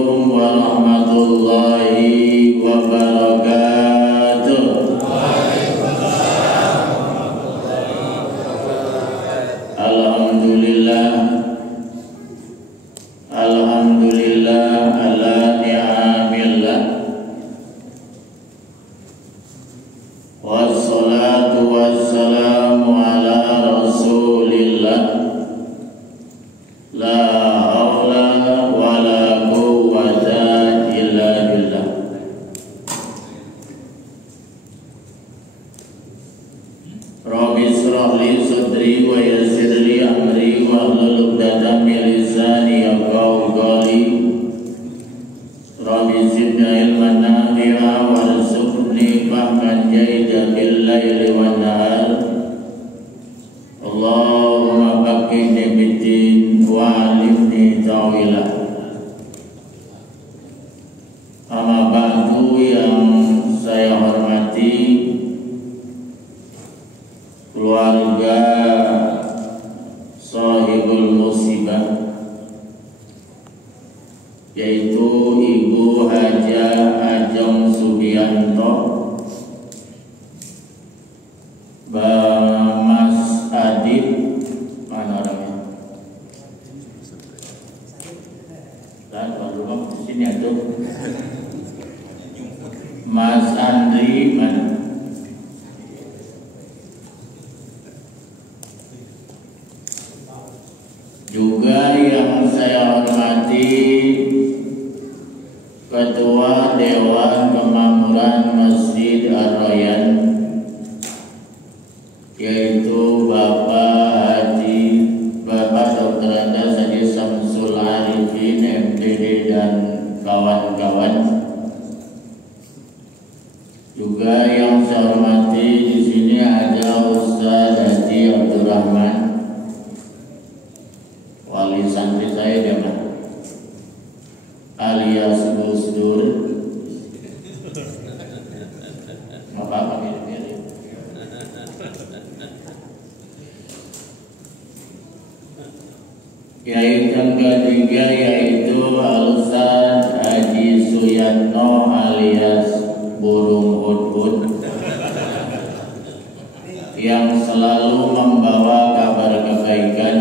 Assalamualaikum warahmatullahi wabarakatuh. Alhamdulillah, alhamdulillah ala ni'amillah. Wassalatu wassalamu ala rasulillah. La haula wala quwwata illa billah. Rabbi shrah li sadri wa yassir li amri wahlul 'uqdatam min lisani yafqahu qawli. Rabbi zidni ilman nafi'a warzuqni fahman jayda bil laili wan nahar. Allahumma faqihni bid-din wa'alimni ta'wila. Amma ba'du, yang saya hormati keluarga sahibul musibah, yaitu Ibu Haja Ajeng Subianto, Mas Adib, mana orangnya? Dan kalau di sini ada Mas Andri, mana? Juga yang saya hormati Ketua Dewan Kemakmuran Masjid Ar-Rayyan, yaitu Bapak Dr. Andas Haji Samsul Arifin MPD dan kawan-kawan. Juga yang saya hormati di sini ada Ustaz Haji Abdurrahman, wali santri saya Demak, alias Gus Dur. Apa-apa mirip-mirip. Yang ketiga yaitu Al-Ustaz Haji Suyatno alias Burung Hudhud, yang selalu membawa kabar kebaikan.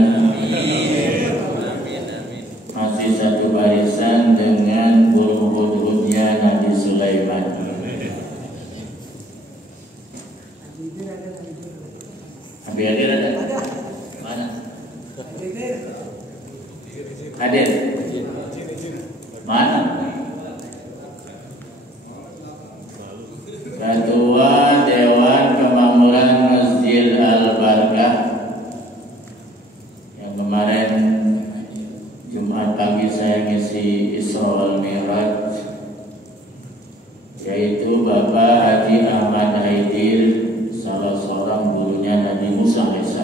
Masih satu barisan dengan burung hudhudnya Nabi Sulaiman. Habis hadir ada? Mana? Hadir? Mana? Ketua Dewan Kemakmuran Masjid Al-Barkah, yang kemarin Jumat pagi saya ngisi Isra wal Mi'raj, yaitu Bapak Haji Ahmad Haidir, salah seorang gurunya Nabi Musa AS.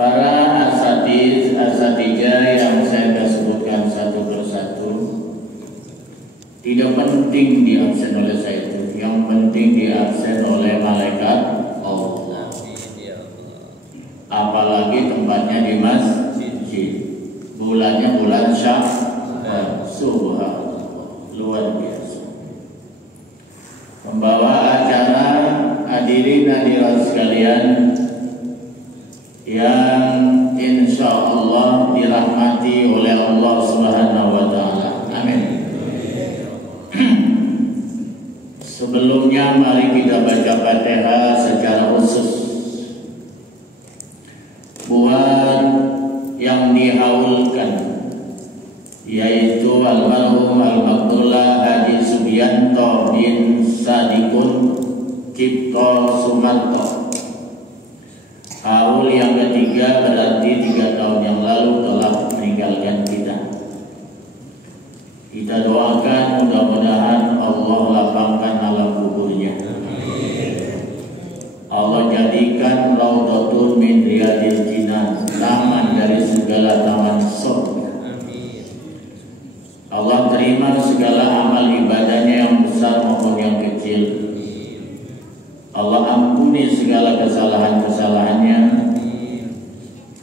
Para asatiga yang saya sebutkan satu persatu, tidak penting diabsen oleh saya itu, yang penting diabsen oleh malaikat Allah. Apalagi tempatnya di masjid, bulannya bulan Syawal, subhanallah, luar biasa. Pembawa acara, hadirin hadirat sekalian yang insya Allah dirahmati oleh Allah Subhanahu wa Ta'ala. Amin. Sebelumnya mari kita baca Fatihah secara khusus buat yang dihaulkan, yaitu almarhum Al-Maktullah Haji Subianto bin Sadikun Cipto Sumarto. Haul yang ketiga berarti 3 tahun yang lalu telah meninggalkan kita. Kita doakan mudah-mudahan Allah lapangkan alam kuburnya. Allah jadikan raudhatun min riyadil jinan, taman dari segala taman surga. Allah terima segala amal ibadahnya yang besar maupun yang kecil. Allah ampuni ampuni segala kesalahan-kesalahannya,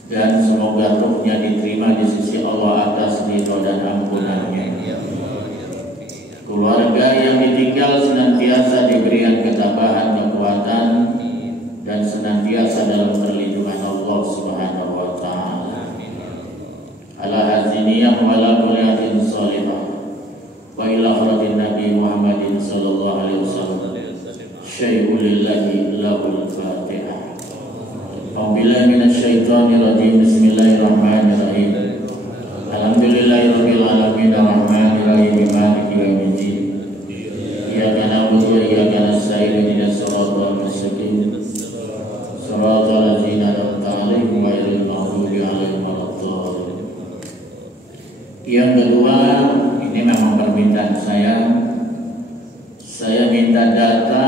dan semoga ruhnya diterima di sisi Allah atas ridho dan ampunannya. Keluarga yang ditinggal senantiasa diberikan ketabahan, kekuatan, dan senantiasa dalam perlindungan Allah Subhanahu wa taala. Ala haziniyah wa ala kuliyatin salihah wa ila khuratin Nabi Muhammadin sallallahu alaihi wasallam. Syai'ul lillahi lahul Fatihah. A'udzubillahi minasyaitonir rajim. Bismillahirrahmanirrahim. Alhamdulillahirabbil alamin arrahmanir rahim maliki yaumiddin. Iyyaka na'budu wa iyyaka nasta'in ihdinas siratal mustaqim. Shiratal ladzina an'amta 'alaihim ghairil maghdubi 'alaihim waladdallin. Yang kedua, ini memang permintaan saya minta data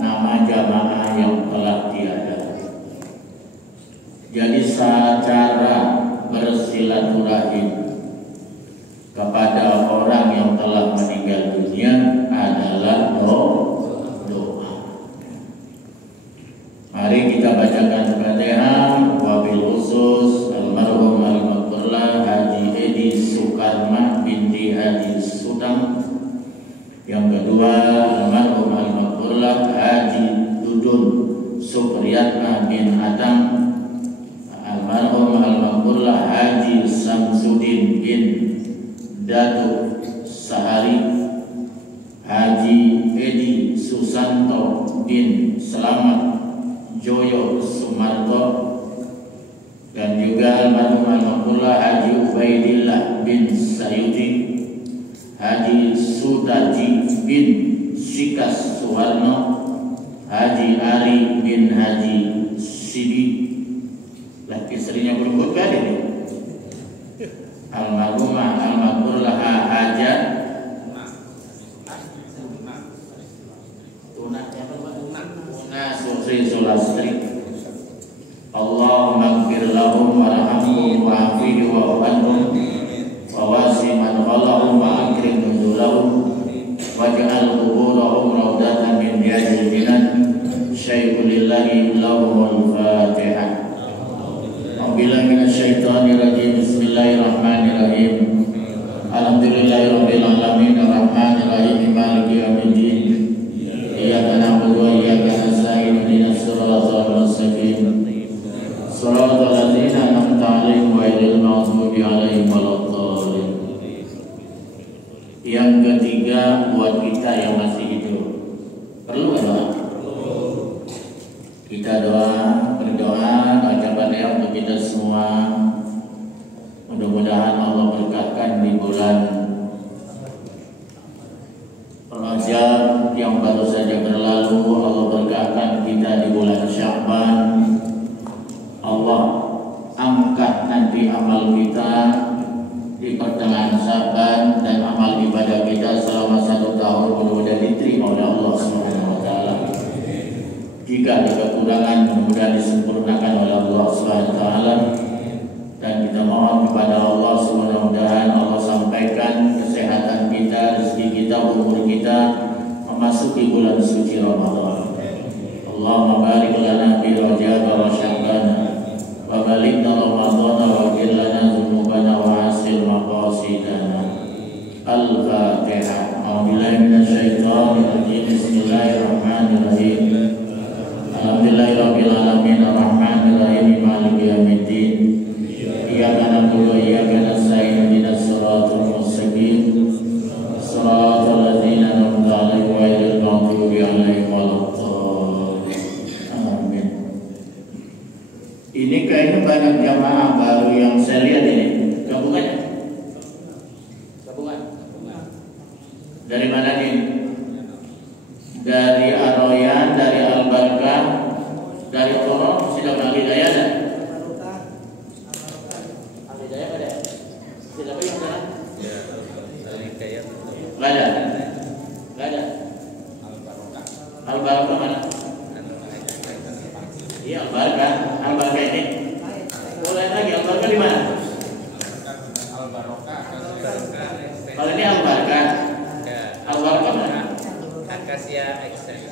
nama jamaah yang telah tiada. Jadi secara bersilaturahim kepada orang yang telah meninggal dunia adalah doa. Mari kita bacakan Fatihah. Wabil khusus almarhum al-Maghfurlah Haji Edi Sukarma binti Haji Sudang. Yang kedua, almarhum al-Maghfurlah Haji Dudun Supriyatna bin Adang. Almarhum al-Maghfurlah Haji Samsudin bin Datu Sahari. Haji Edi Susanto bin Selamat Joyo Sumarto. Dan juga almarhum al-Maghfurlah Haji Ubaidillah bin Sayuti. Haji Sutaji bin Sikas Suwarno. Haji Ari bin Haji Sibi. Lah istrinya berubah kali ini. Almarhumah al-Maghfurlah Haja Tuna Sutri Sulastri. Allahumma ighfir lahum warhamhum wa'afihi wa'anhum wa wasi' madkhalahum wa akrim nuzulahum waj'al quburahum rawdatan min riyadil jinan. Syai'ul lillahi lahumul Fatihah. A'udzubillahi minasyaitonir rajim. Bismillahirrahmanirrahim. Alhamdulillahirabbil alamin arrahmanir rahim maliki yaumiddin. Iyyaka na'budu wa iyyaka nasta'in ihdinas siratal mustaqim. Shiratal ladzina an'amta 'alaihim ghairil maghdubi 'alaihim waladdallin. Yang ketiga, buat kita yang masih hidup, perlu doa. Kita berdoa, baca ya untuk kita semua. Mudah-mudahan Allah berkatkan di bulan Rajab yang baru saja berlalu. Allah berkatkan kita di bulan Sya'ban. Allah angkat nanti amal kita di pertengahan Sya'ban, dan amal ibadah kita selama 1 tahun mudah-mudahan diterima oleh Allah Subhanahu wa taala. Jika ada kekurangan mudah-mudahan disempurnakan oleh Allah Subhanahu wa taala. Dan kita mohon kepada Allah mudah-mudahan Allah sampaikan kesehatan kita, rezeki kita, umur kita memasuki bulan suci Ramadan. Allahumma barik lana fi Rajab wa Sya'ban wa balighna Ramadan wa ghfir lana dzunubana wa hasil maqasidana. Al-Fatihah. A'udzubillahi minasyaitonir rajim. Bismillahirrahmanirrahim. Alhamdulillahirabbil alamin arrahmanir rahim maliki yaumiddin. Iyyaka na'budu wa iyyaka nasta'in ihdinas siratal mustaqim. Shiratal ladzina an'amta 'alaihim ghairil maghdubi 'alaihim waladdallin. Amin. Ini kayaknya banyak jamaah baru yang saya lihat ini. Gabungannya? Gabungan. Dari mana nih? Dari Aroyan, dari Al-Barkah, dari Torong, Sidang Al-Hidayah ada? Al-Hidayah ada? Siapa yang sana? Ya, Al-Hidayah. Gak ada? Gak ada? Al-Barkah mana? Iya, Al-Barkah. Al-Barkah ini. Mulai lagi, Al-Barkah di mana? Al-Barkah. Kalau ini Al-Barkah. Al-Barkah mana? Akasia Extend.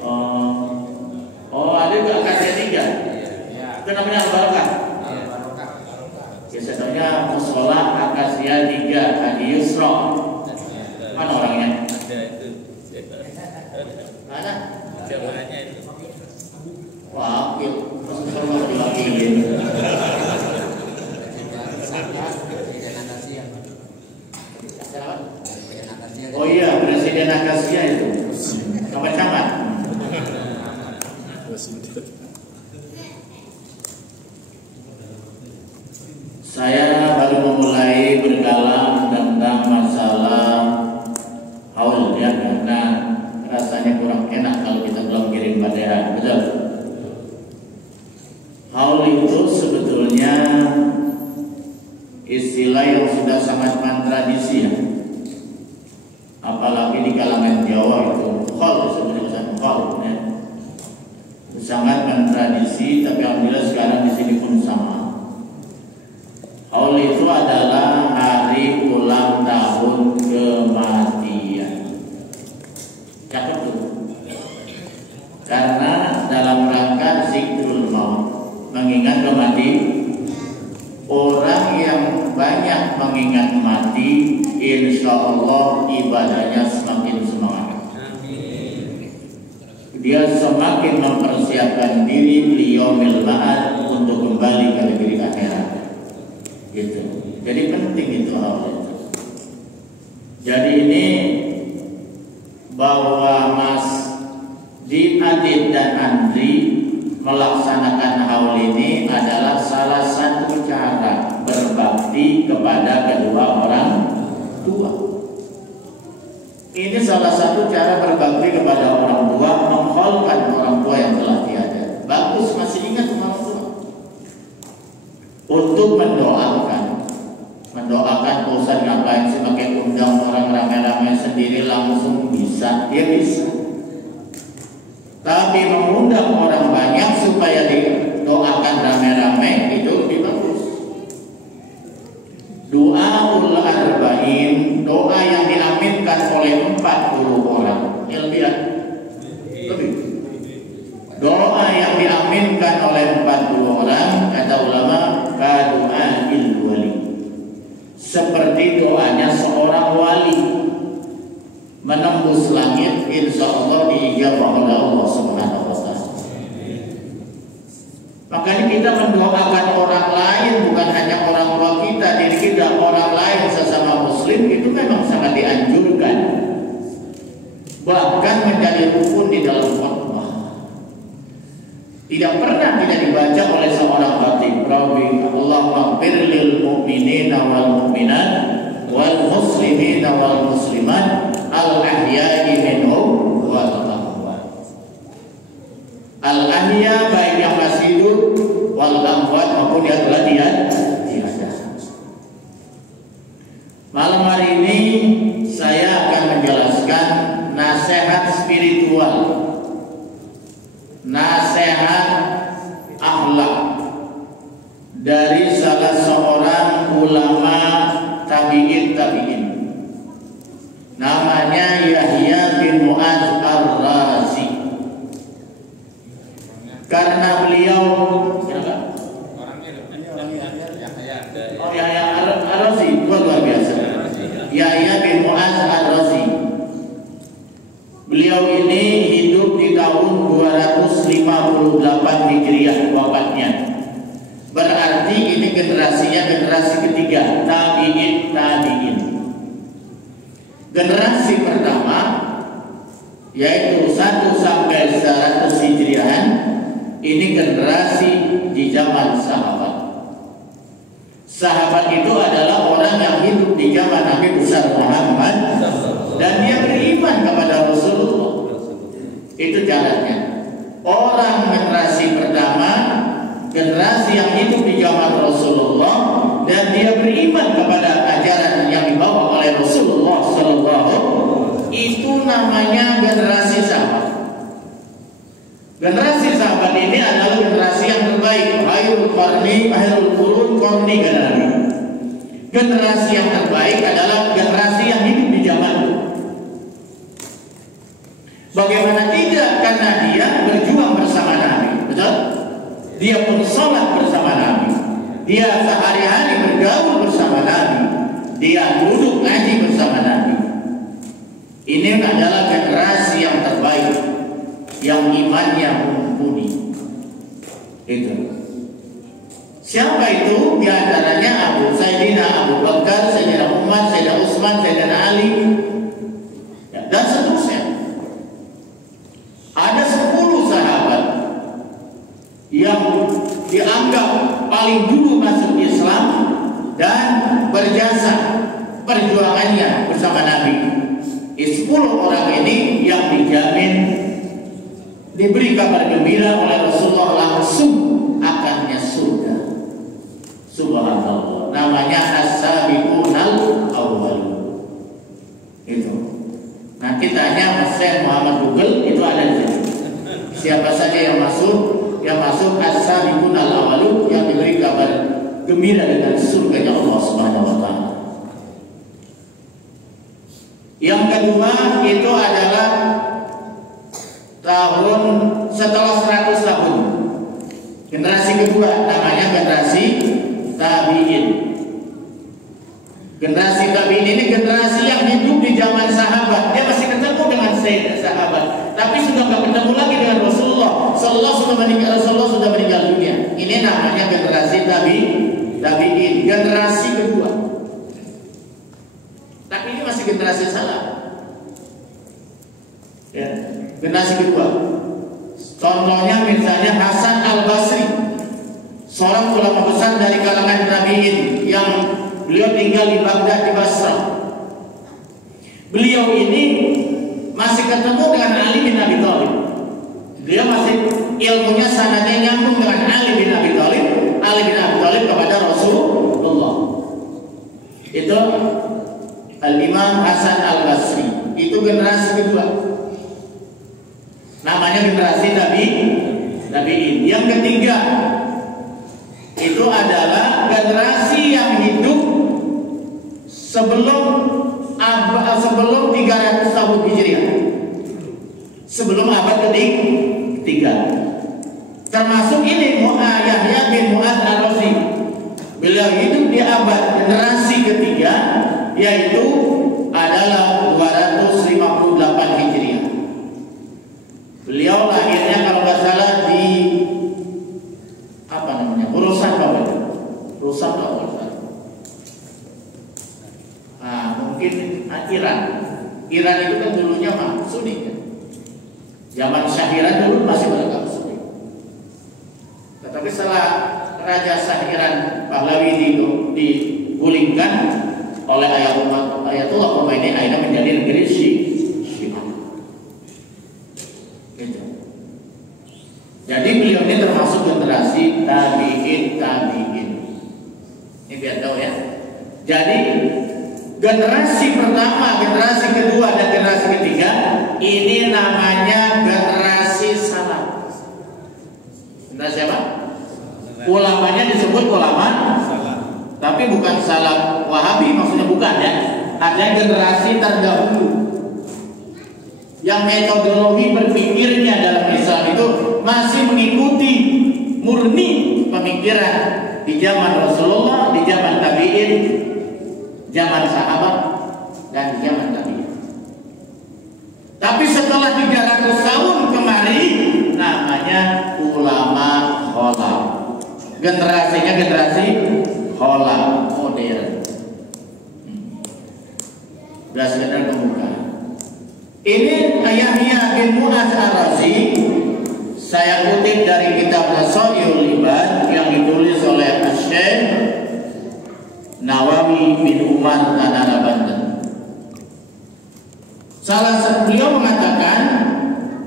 Oh, Ada juga akasnya 3. Itu namanya al-barokah. Biasanya musola akasnya 3, Hadi Yusra. Mana orangnya? Ada itu. Mana? Jamaahnya itu. Wakil. Musola diwakilin. Oh iya, Presiden Akasia itu. Apa camat? Saya baru memulai berdalam tentang masalah haul ya, karena rasanya kurang enak kalau kita belum kirim Fatihah, betul? Haul itu sebetulnya istilah yang sudah sangat mentradisi ya. Apalagi di kalangan Jawa itu khol sebenarnya khol ya. Sangat mentradisi, tapi alhamdulillah sekarang di sini pun sama. Haul itu adalah hari ulang tahun kematian. Cakep tuh. Karena dalam rangka zikrul maut, mengingat kematian. Orang yang banyak mengingat mati, insya Allah ibadahnya semakin semangat. Dia semakin mempersiapkan diri liyaumil ma'ad untuk kembali ke negeri akhirat. Gitu. Jadi penting itu hal itu. Jadi ini bahwa Mas Adit dan Andri melaksanakan haul ini adalah salah satu cara berbakti kepada kedua orang tua. Ini salah satu cara berbakti kepada orang tua, menghaulkan orang tua yang telah tiada. Bagus, masih ingat orang tua. Untuk mendoakan Ustaz ngapain sih pakai undang orang ramai-ramai sendiri, langsung bisa, dia bisa. Tapi mengundang orang banyak supaya didoakan rame-rame itu lebih bagus. Doaul arba'in, doa yang diaminkan oleh 40 orang. Lebih. Doa yang diaminkan oleh 40 orang, kata ulama, kadu'ail wali. Seperti doanya seorang wali menembus langit, insya Allah diijabah oleh Allah Subhanahu wa Ta'ala. Makanya kita mendoakan orang lain, bukan hanya orang tua kita, diri kita, orang lain sesama muslim itu memang sangat dianjurkan. Bahkan menjadi rukun di dalam khutbah. Tidak pernah tidak dibaca oleh seorang khatib. Rabbi Allahumma ighfir lil mu'minina wal mu'minat wal muslimina wal muslimat al-ahya'i minhum wal amwat. Al-ahya baik yang masih hidup, wal amwat maupun yang telah tiada. Malam hari ini saya akan menjelaskan nasihat spiritual, nasihat akhlak dari salah seorang ulama tabi'in. Namanya Yahya bin Mu'adz Ar-Razi. Karena beliau Yahya Ar-Razi luar biasa. Yahya bin Mu'adz Ar-Razi. Beliau ini hidup di tahun 258 Hijriah wafatnya. Berarti ini generasinya generasi ketiga, tabi'in. Generasi pertama yaitu 1 sampai 100 Hijriahan, ini generasi di zaman sahabat. Sahabat itu adalah orang yang hidup di zaman Nabi besar Muhammad dan dia beriman kepada Rasulullah. Itu jalannya. Orang generasi pertama, generasi yang hidup di zaman Rasulullah dan dia beriman kepada ajaran yang dibawa oleh Rasulullah Sallallahu, itu namanya generasi sahabat. Generasi sahabat ini adalah generasi yang terbaik. Khairul qurun qarni kata Nabi. Generasi yang terbaik adalah generasi yang hidup di zaman itu. Bagaimana tidak, karena dia berjuang bersama Nabi. dia pun sholat bersama Nabi, dia sehari-hari bergaul bersama Nabi, dia duduk ngaji bersama Nabi. Ini adalah generasi yang terbaik, yang imannya mumpuni. Itu. Siapa itu? Di antaranya Abu Bakar, Sayyidina Umar, Sayyidina Utsman, Sayyidina Ali, ya, dan seterusnya. Ada 10 sahabat yang dianggap paling dulu masuk Islam dan berjasa perjuangannya bersama Nabi. 10 orang ini yang dijamin diberi kabar gembira oleh Rasulullah langsung akannya surga. Subhanallah. Namanya As-Sabiqunal Awwalun. Itu. Nanti tanya Mas Muhammad Google, itu ada di sini. Siapa saja yang masuk As-Sabiqunal Awwalun, yang diberi kabar gembira dengan surganya Allah Subhanahu wa taala. Yang kedua itu adalah tahun setelah 100 tahun. Generasi kedua namanya generasi tabi'in. Generasi tabi'in ini generasi yang hidup di zaman sahabat. Dia masih ketemu dengan sahabat, tapi sudah nggak ketemu lagi dengan Rasulullah. Rasulullah sudah meninggal dunia. Ini namanya generasi tabi'in. Generasi kedua. Tapi ini masih generasi salaf. Ya, generasi kedua. Contohnya misalnya Hasan Al-Basri, seorang ulama besar dari kalangan tabi'in yang beliau tinggal di Baghdad, di Basra. Beliau ini masih ketemu dengan Ali bin Abi Thalib. Dia masih ilmunya sanadnya nyambung dengan Ali bin Abi Thalib. Ali bin Abi Thalib kepada Rasulullah. Itu Al-Imam Hasan Al-Basri. Itu generasi kedua. Namanya generasi tabi'in. Yang ketiga itu adalah generasi yang hidup sebelum 300 tahun Hijriah. Sebelum abad ketiga. Termasuk ini Yahya bin Mu'adz Ar-Razi. Beliau hidup di abad generasi ketiga, yaitu adalah 258 Hijriah. Beliau lahirnya kalau nggak salah di Khorasan apa itu? Khorasan atau mungkin Iran. Iran itu kan dulunya Sunni kan? Zaman Syahiran dulu masih beragama Sunni. Tetapi setelah Raja Syahiran Pahlawi digulingkan oleh Ayatullah Khomeini, akhirnya menjadi negeri Syiah. Gitu. Jadi beliau ini termasuk generasi tabi'in. Ini biar tahu ya. Jadi generasi pertama, generasi kedua, dan generasi ketiga ini namanya generasi salaf. Generasi apa? Ulamanya disebut ulama salaf. Tapi bukan salaf Wahabi, maksudnya bukan ya. Ada generasi terdahulu yang metodologi berpikirnya dalam Islam itu masih mengikuti murni pemikiran di zaman Rasulullah, di zaman tabi'in, zaman sahabat, dan di zaman tabi'in. Tapi setelah 300 tahun kemari namanya ulama kholaf. Generasinya generasi kholaf modern. Sudah sekedar pembukaan. Ini Yahya bin Mu'adz Ar-Razi. Saya kutip dari kitab Nasaihul Ibad yang ditulis oleh Syekh Nawawi bin Umar Tanara Banten. Salah satu beliau mengatakan,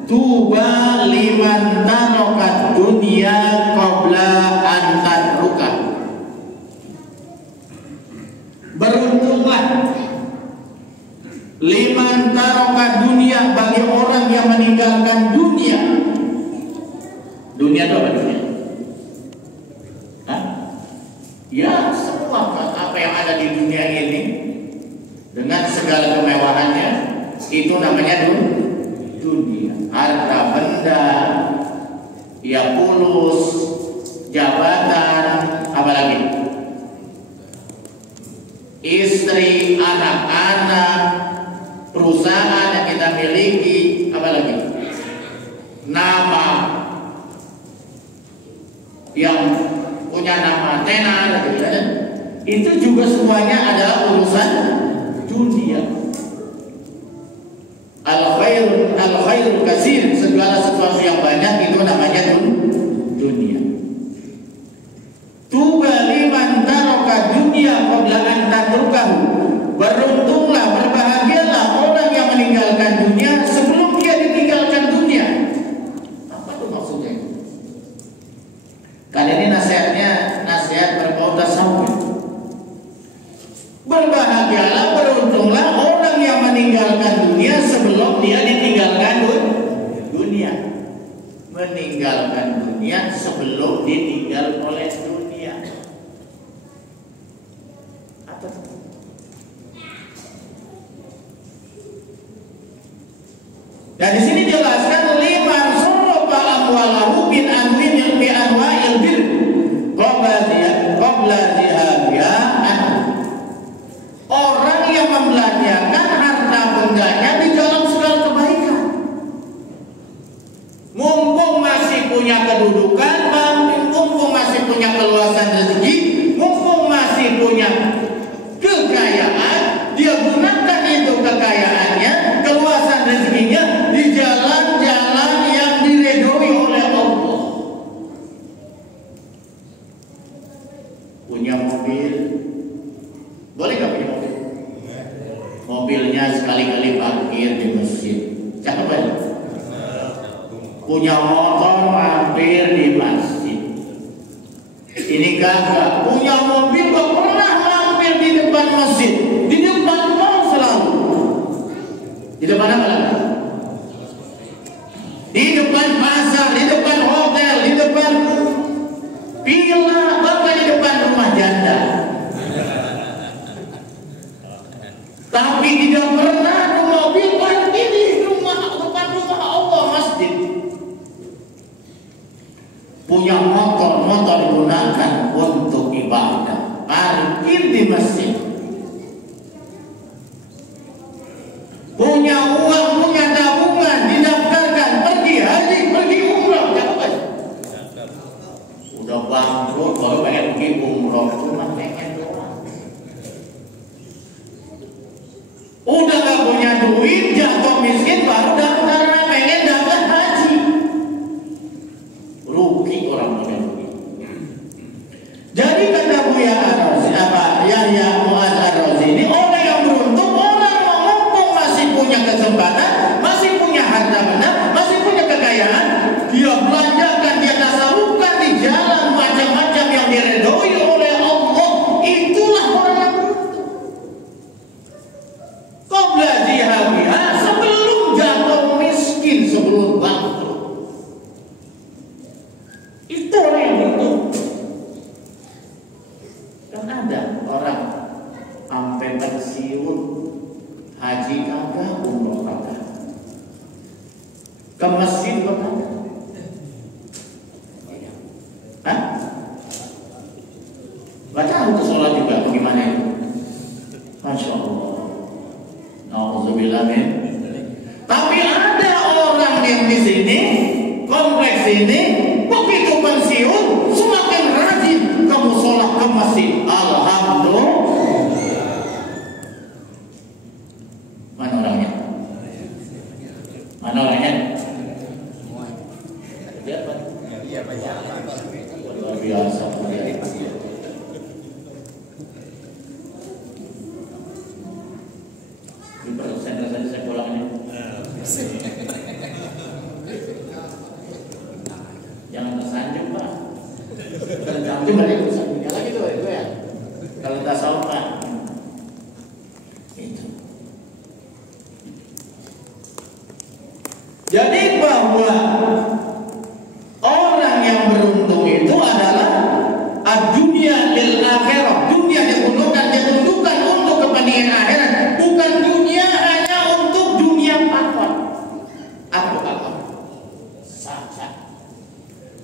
tuba liman tarokat dunia qabla an tadruka. Beruntunglah liman tarokat dunia, bagi orang yang meninggalkan dunia. Dunia itu apa dunia? Ya semua apa yang ada di dunia ini dengan segala kemewahannya, itu namanya dunia. Harta benda, ya pulus, jabatan, apalagi istri, anak-anak, perusahaan yang kita miliki, apalagi nama yang punya nama tenar, gitu kan? Itu juga semuanya adalah urusan dunia. Al-khairul kasir, segala sesuatu yang banyak itu namanya dunia. Tuba liman taraka dunia qabla an tatrukahu. Beruntunglah, berbahagialah orang yang meninggalkan dunia sebelum dia ditinggalkan dunia. Apa itu maksudnya? Kan ini nasihat berbau tasawuf. Berbahagialah, beruntunglah orang yang meninggalkan dunia sebelum dia ditinggalkan dunia. Meninggalkan dunia sebelum ditinggal oleh dunia. Apa? Dan di sini jelaskan liman surafa amwalahu bin anwin bi anwa'il bir qabla zihabiha. Orang yang membelanjakan harta bendanya di dalam segala kebaikan. Mumpung masih punya kedudukan, mumpung masih punya keluasan rezeki, mumpung masih punya kekayaan, dia gunakan itu kekayaannya, keluasan rezekinya di jalan-jalan yang diredoi oleh Allah. Punya mobil, boleh gak punya mobil? Mobilnya sekali-kali parkir di masjid, cakep aja. Punya motor mampir di masjid. Ini kagak punya mobil, gak pernah mampir di depan masjid, di depan mall selalu. Di depan apa lagi? Di depan pasar, di depan hotel, di depan villa, bahkan di depan rumah janda. Tapi tidak pernah ada mobil parkir di depan rumah Allah, masjid. Punya motor digunakan untuk ibadah, parkir di masjid. Punya uang, punya tabungan, didaftarkan pergi haji, pergi umrah, cakep aja. Udah bangkrut baru pengen pergi umrah, cuma pengen doang. Udah gak punya duit, jatuh miskin, baru daftar pengen dapat haji. Rugi orang punya duit. Jadi kata Buya Ar-Razi, Yahya Mu'adz Ar-Razi ini orang yang beruntung, orang yang mumpung masih punya kesempatan, masih punya harta benda, masih punya kekayaan, dia belanjakan, dia tasarrufkan di jalan macam-macam yang diredoi oleh Allah. Itulah orang yang beruntung. Qabla zihabiha, sebelum jatuh miskin, sebelum bangkrut. Itu orang yang beruntung. Kan ada orang sampai pensiun, haji kagak, umroh kagak, ke masjid kagak. Hah? Baca untuk sholat juga bagaimana itu? Masya Allah. Nauzubillah min. Tapi ada orang yang di sini, kompleks ini, begitu pensiun semakin rajin kamu sholat ke masjid. Alhamdulillah. Mana orangnya? Mana orangnya? Lihat Pak. Iya Pak. Luar biasa. Saya pulangnya. Jangan tersanjung Pak. Tersanjung ada yang tersanjungnya lagi tuh itu ya. Kalau tasawuf Pak. Itu. Jadi bahwa orang yang beruntung itu adalah ad-dunya lil akhirah. Dunia ditunjukkan untuk kepentingan akhirat, bukan dunia hanya untuk dunia pakon. Apa saja.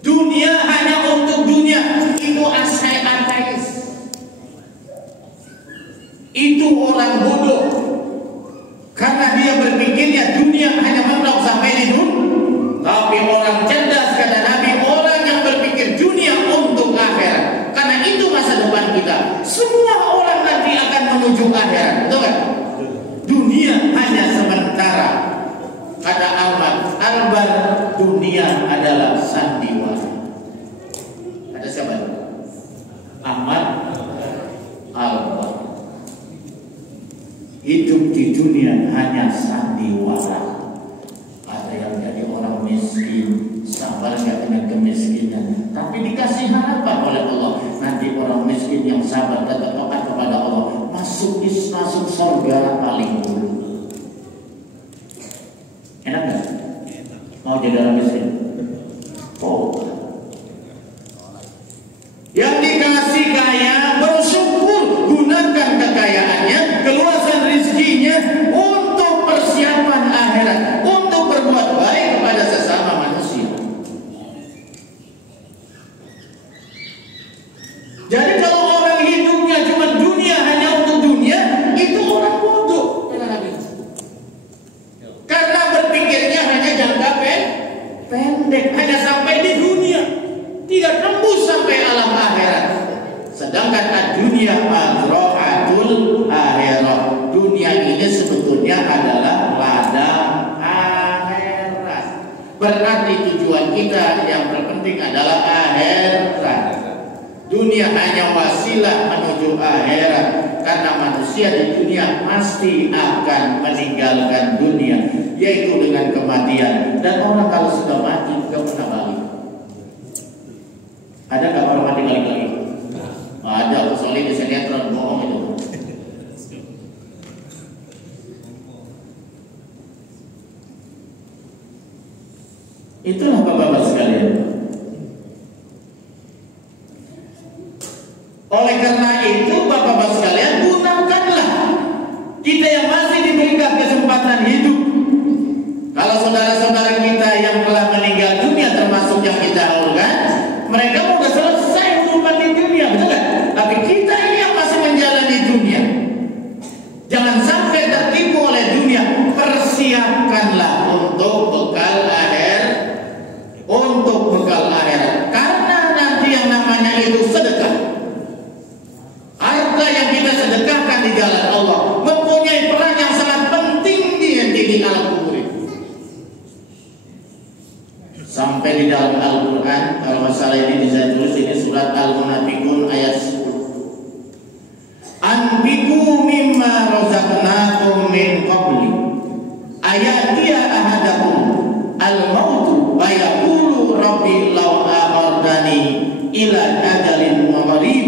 Dunia hanya untuk dunia, hidup di dunia hanya sandiwara. Ada yang jadi orang miskin, sabar nggak dengan kemiskinan, tapi dikasih harapan oleh Allah. Nanti orang miskin yang sabar dan taat kepada Allah masuk surga paling dulu. Enak nggak? Mau jadi orang miskin? Oh. Yang dikasih kaya bersyukur, gunakan kekayaannya, keluasan rezekinya untuk persiapan akhirat, untuk berbuat baik kepada sesama manusia. Jadi kalau orang hidupnya cuma dunia, hanya untuk dunia, itu orang bodoh. Karena berpikirnya hanya jangka pendek, hanya sampai di dunia, tidak tembus sampai alam akhirat. Sedangkan dunia mazra'atul akhirat, dunia ini sebetulnya adalah ladang akhirat. Berarti tujuan kita yang terpenting adalah akhirat. Dunia hanya wasilah menuju akhirat, karena manusia di dunia pasti akan meninggalkan dunia, yaitu dengan kematian. Dan orang kalau sudah mati nggak pernah balik. Ada nggak orang mati balik lagi? Ada, soalnya di sinetron bohong itu. Itulah bapak-bapak sekalian. Oleh karena itu bapak-bapak sekalian, gunakanlah kita yang masih diberikan kesempatan hidup. Kalau saudara-saudara kita yang telah meninggal dunia, termasuk yang kita uruskan, mereka sudah selesai hubungan di dunia, betul kan? Tapi kita ini yang masih menjalani dunia, jangan sampai tertipu oleh dunia. Persiapkanlah untuk bekal akhir, karena nanti yang namanya itu sedekah. Harta yang kita sedekahkan di jalan Allah mempunyai peran yang sangat penting di alam kubur. Sampai di dalam Al-Quran, kalau masalah ini bisa tulis, ini surat Al-Munafiqun ayat 10. Anfiqu mimma razaqnakum min qabli ayatiya ahadakum al-mautu wa yaqulu rabbi law akhartani ila ajalin qarib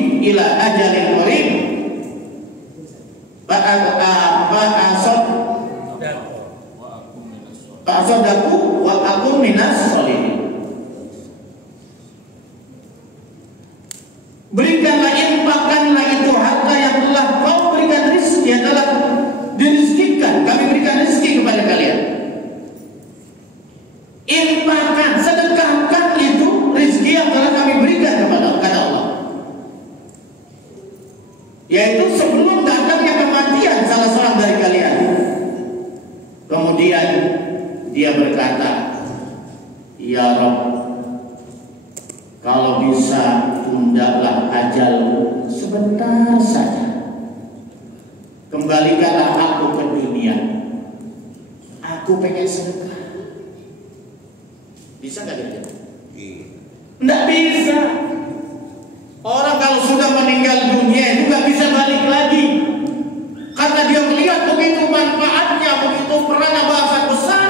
fa'asadaku wa akum minas sholihin. Berikanlah, infakkanlah itu harta yang telah kau berikan rezeki, adalah dirizkikan, kami berikan rezeki kepada kalian. Infakkan, sedekahkan itu rezeki yang telah kami berikan kepada Allah, yaitu sebelum datangnya kematian salah seorang dari kalian. Kemudian dia berkata, ya Rabb, kalau bisa tundaklah ajalmu sebentar saja, kembalikanlah aku ke dunia, aku pengen sedekah. Bisa nggak dia? Nggak bisa. Orang kalau sudah meninggal dunia itu nggak bisa balik lagi, karena dia melihat begitu manfaatnya, begitu peran bahasa besar,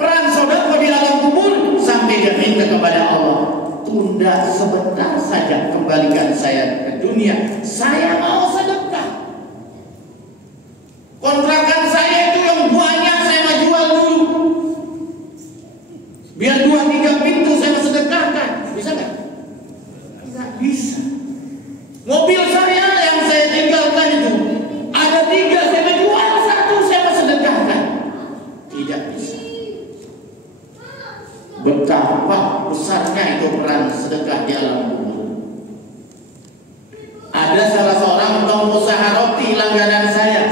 peran saudara di alam kubur, sampai dia minta kepada Allah, tunda sebentar saja, kembalikan saya ke dunia, saya mau sedekah. Kontrakan saya itu yang banyak saya mau jual dulu, biar 2-3 pintu saya mau sedekahkan. Bisa nggak? Nggak bisa. Mobil saya yang saya tinggalkan itu ada 3, saya mau jual 1, saya mau sedekahkan. Tidak bisa. Betapa besarnya itu peran sedekah di alam kubur. Ada salah seorang pengusaha roti langganan saya.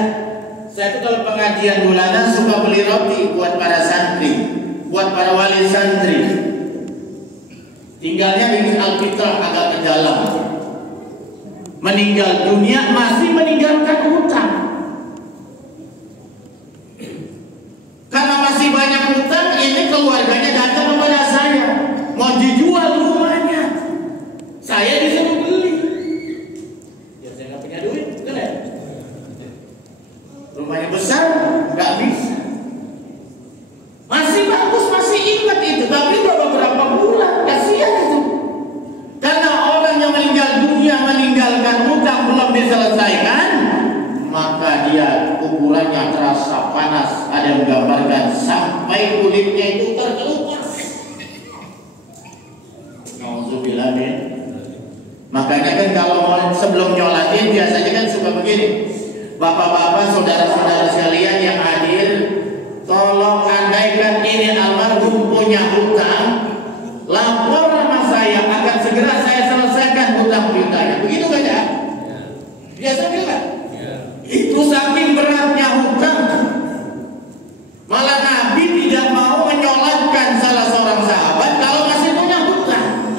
Saya itu kalau pengajian bulanan suka beli roti buat para santri, buat para wali santri. Tinggalnya di Alfitrah agak ke dalam. Meninggal dunia masih meninggalkan hutang. Karena masih banyak hutang, ini keluarganya datang kepada saya, mau dijual rumahnya. Saya disuruh beli. Ya saya nggak punya duit, betul ya? Rumahnya terasa panas, ada yang menggambarkan sampai kulitnya itu terkelupas. Nauzubillah. Makanya kan kalau sebelum nyolatin biasanya kan suka begini, bapak-bapak, saudara-saudara sekalian yang hadir, tolong andaikan ini almarhum punya hutang, lapor sama saya, akan segera saya selesaikan hutang piutangnya. Begitu kan ya? Biasa kan? Itu saking beratnya hutang, malah Nabi tidak mau menyolatkan salah seorang sahabat kalau masih punya hutang.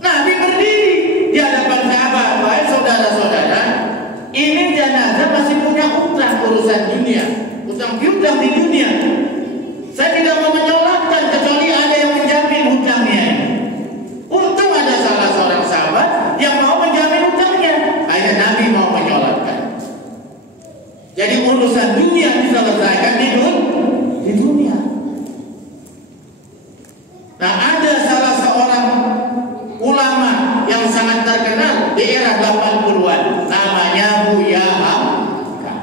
Nabi berdiri di hadapan sahabat, baik saudara-saudara, ini jenazah masih punya hutang urusan dunia, hutang piutang di dunia. Saya tidak mau menyolatkan kecuali ada yang menjamin hutangnya. Untung ada salah seorang sahabat yang mau menjamin hutangnya. Akhirnya Nabi mau menyolatkan. Jadi urusan dunia diselesaikan di dunia. Nah, ada salah seorang ulama yang sangat terkenal di era 80-an, namanya Buya Hamka.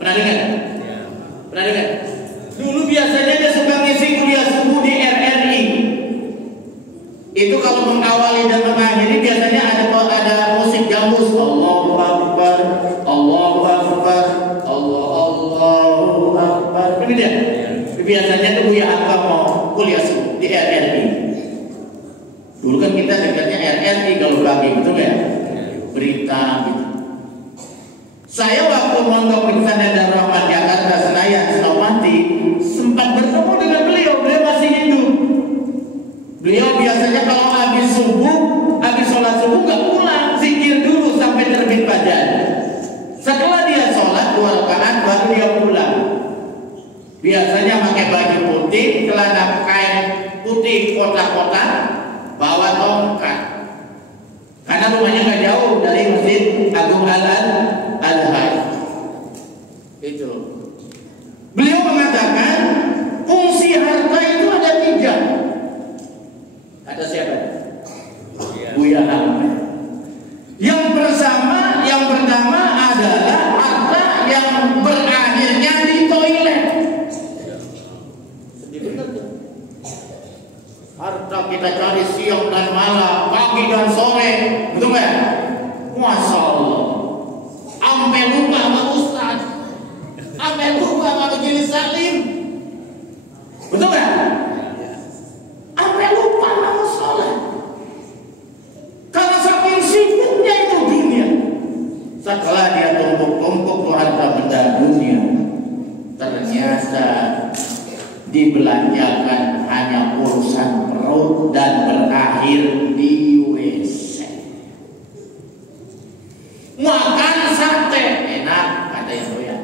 Pernah dengar? Pernah dengar? Dulu biasanya dia suka ngisi kuliah subuh di RRI. Itu kalau mengawali dan mengakhiri biasanya ada musik gambus. Allahu Akbar, Allahu Akbar, Allahu Akbar. Ini dia. Biasanya itu Buya Hamka mau kuliah subuh di RRI. Dulu kan kita dengarnya RRI kalau pagi, betul ya? Berita gitu. Saya waktu mondok di Pesantren Rahmat Jakarta Senayan Senopati sempat bertemu dengan beliau masih hidup. Beliau biasanya kalau habis sholat subuh nggak pulang, zikir dulu sampai terbit fajar. Setelah dia sholat 2 rakaat baru dia pulang. Biasanya pakai baju putih, celana kain putih kotak-kotak, bawa tongkat. Karena rumahnya nggak jauh dari Masjid Agung Al-Haj. Itu. Beliau mengatakan fungsi harta itu ada 3. Kata siapa? Buya Hamka. Yang pertama adalah harta yang berakhirnya di toilet. Sedih benar tuh. Harta kita cari siang dan malam, pagi dan sore, betul nggak? Masya Allah. Ampe lupa sama Ustaz, ampe lupa sama Majelis Salim, betul nggak? Ampe lupa sama sholat. Karena saking sibuknya itu dunia. Setelah dia tumpuk-tumpuk tuh harta benda dunia, ternyata dibelanjakan hanya urusan perut dan berakhir di WC. Makan sate enak, kata yang doyan.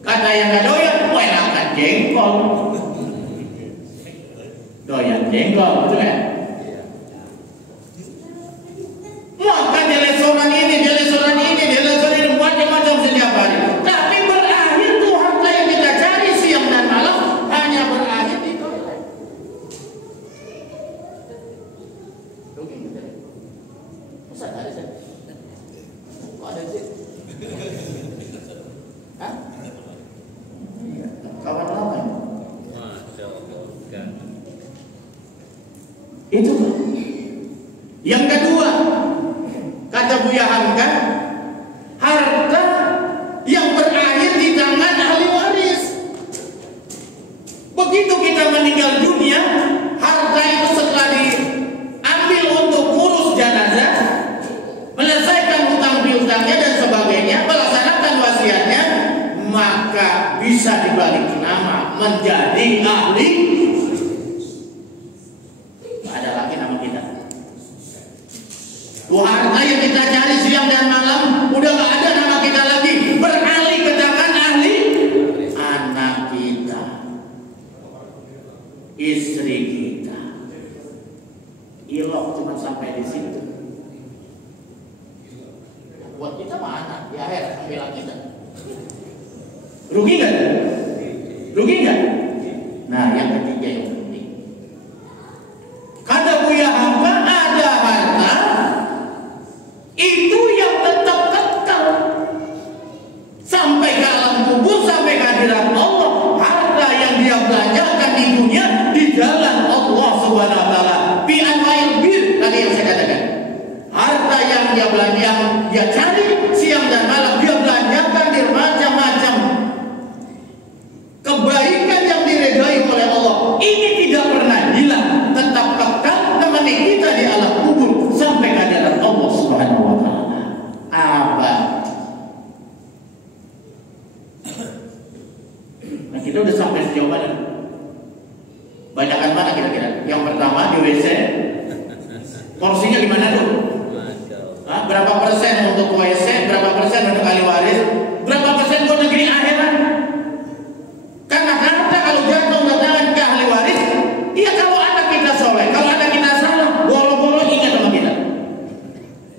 Kata yang gak doyan, enakan jengkol. Doyan jengkol, betul kan? Makan di restoran ini, macam-macam setiap hari. Tapi berakhir tuh harta yang kita cari siang dan malam hanya berakhir di toilet. Rugi gitu. Masa ada sih? Kok ada sih? Hah? Kawan lama ya? Itu. Yang kedua, kata Buya Hamka, harta yang berakhir di tangan ahli waris. Begitu kita meninggal dunia, harta itu setelah diambil untuk urus jenazah, menyelesaikan hutang piutangnya dan sebagainya, melaksanakan wasiatnya, maka bisa dibalik nama menjadi ahli. Ada lagi nama kita. Harta yang kita cari siang dan malam udah gak ada nama kita lagi, beralih ke tangan ahli anak kita, istri kita. Ilok cuma sampai di situ. Buat kita mana? Di akhir ambil kita. Rugi gak? Rugi gak? Nah, yang ketiga yang penting. Kata Buya Hamka, ada harta itu yang tetap kekal. belanja, yang dia cari siang dan malam dia belanjakan di macam-macam kebaikan yang diredai oleh Allah. Ini tidak pernah hilang, tetap kekal menemani kita di alam kubur sampai kehadiran Allah Subhanahu wa taala. Apa? Nah, kita udah sampai sejauh mana? Banyakan mana kira-kira? Yang pertama di WC, porsinya gimana dulu? Berapa persen untuk WC, berapa persen untuk ahli waris, berapa persen untuk negeri akhirat? Karena harta kalau jatuh tangan ke ahli waris, iya kalau anak kita soleh, kalau anak kita salah, bolo-bolo ingat sama kita.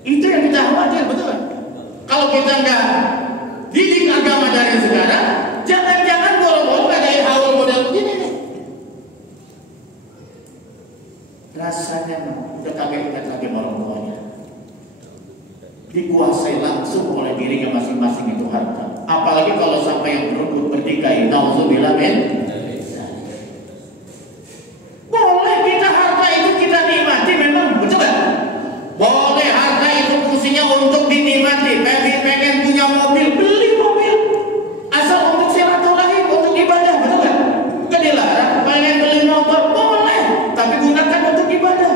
Itu yang kita khawatir, betul kan? Kalau kita nggak didik agama dari sekarang, jangan-jangan bolo-bolo kayak haul model begini nih. Rasanya udah kagak ingat lagi orang tuanya, dikuasai langsung oleh dirinya masing-masing itu harta. Apalagi kalau sampai yang berebut bertikai, nauzubillah min. Boleh kita harta itu kita nikmati, memang betul kan? Boleh harta itu fungsinya untuk dinikmati. Pengen punya mobil, beli mobil. Asal untuk silaturahim, untuk ibadah, betul kan? Bukan dilarang. Pengen beli motor, boleh, tapi gunakan untuk ibadah.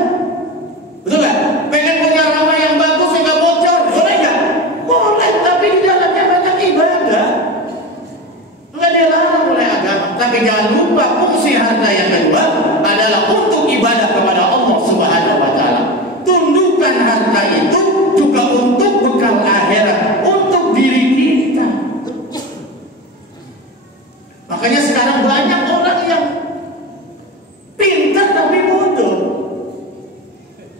Betul kan? Pengen punya rumah yang bagus sehingga bocor, boleh nggak? Boleh, tapi di dalamnya banyak ibadah. Nggak dilarang oleh agama. Tapi jangan lupa fungsi harta yang kedua adalah untuk ibadah kepada Allah Subhanahu wa taala. Tundukkan harta itu juga untuk bekal akhirat, untuk diri kita. Makanya sekarang banyak orang yang pintar tapi bodoh.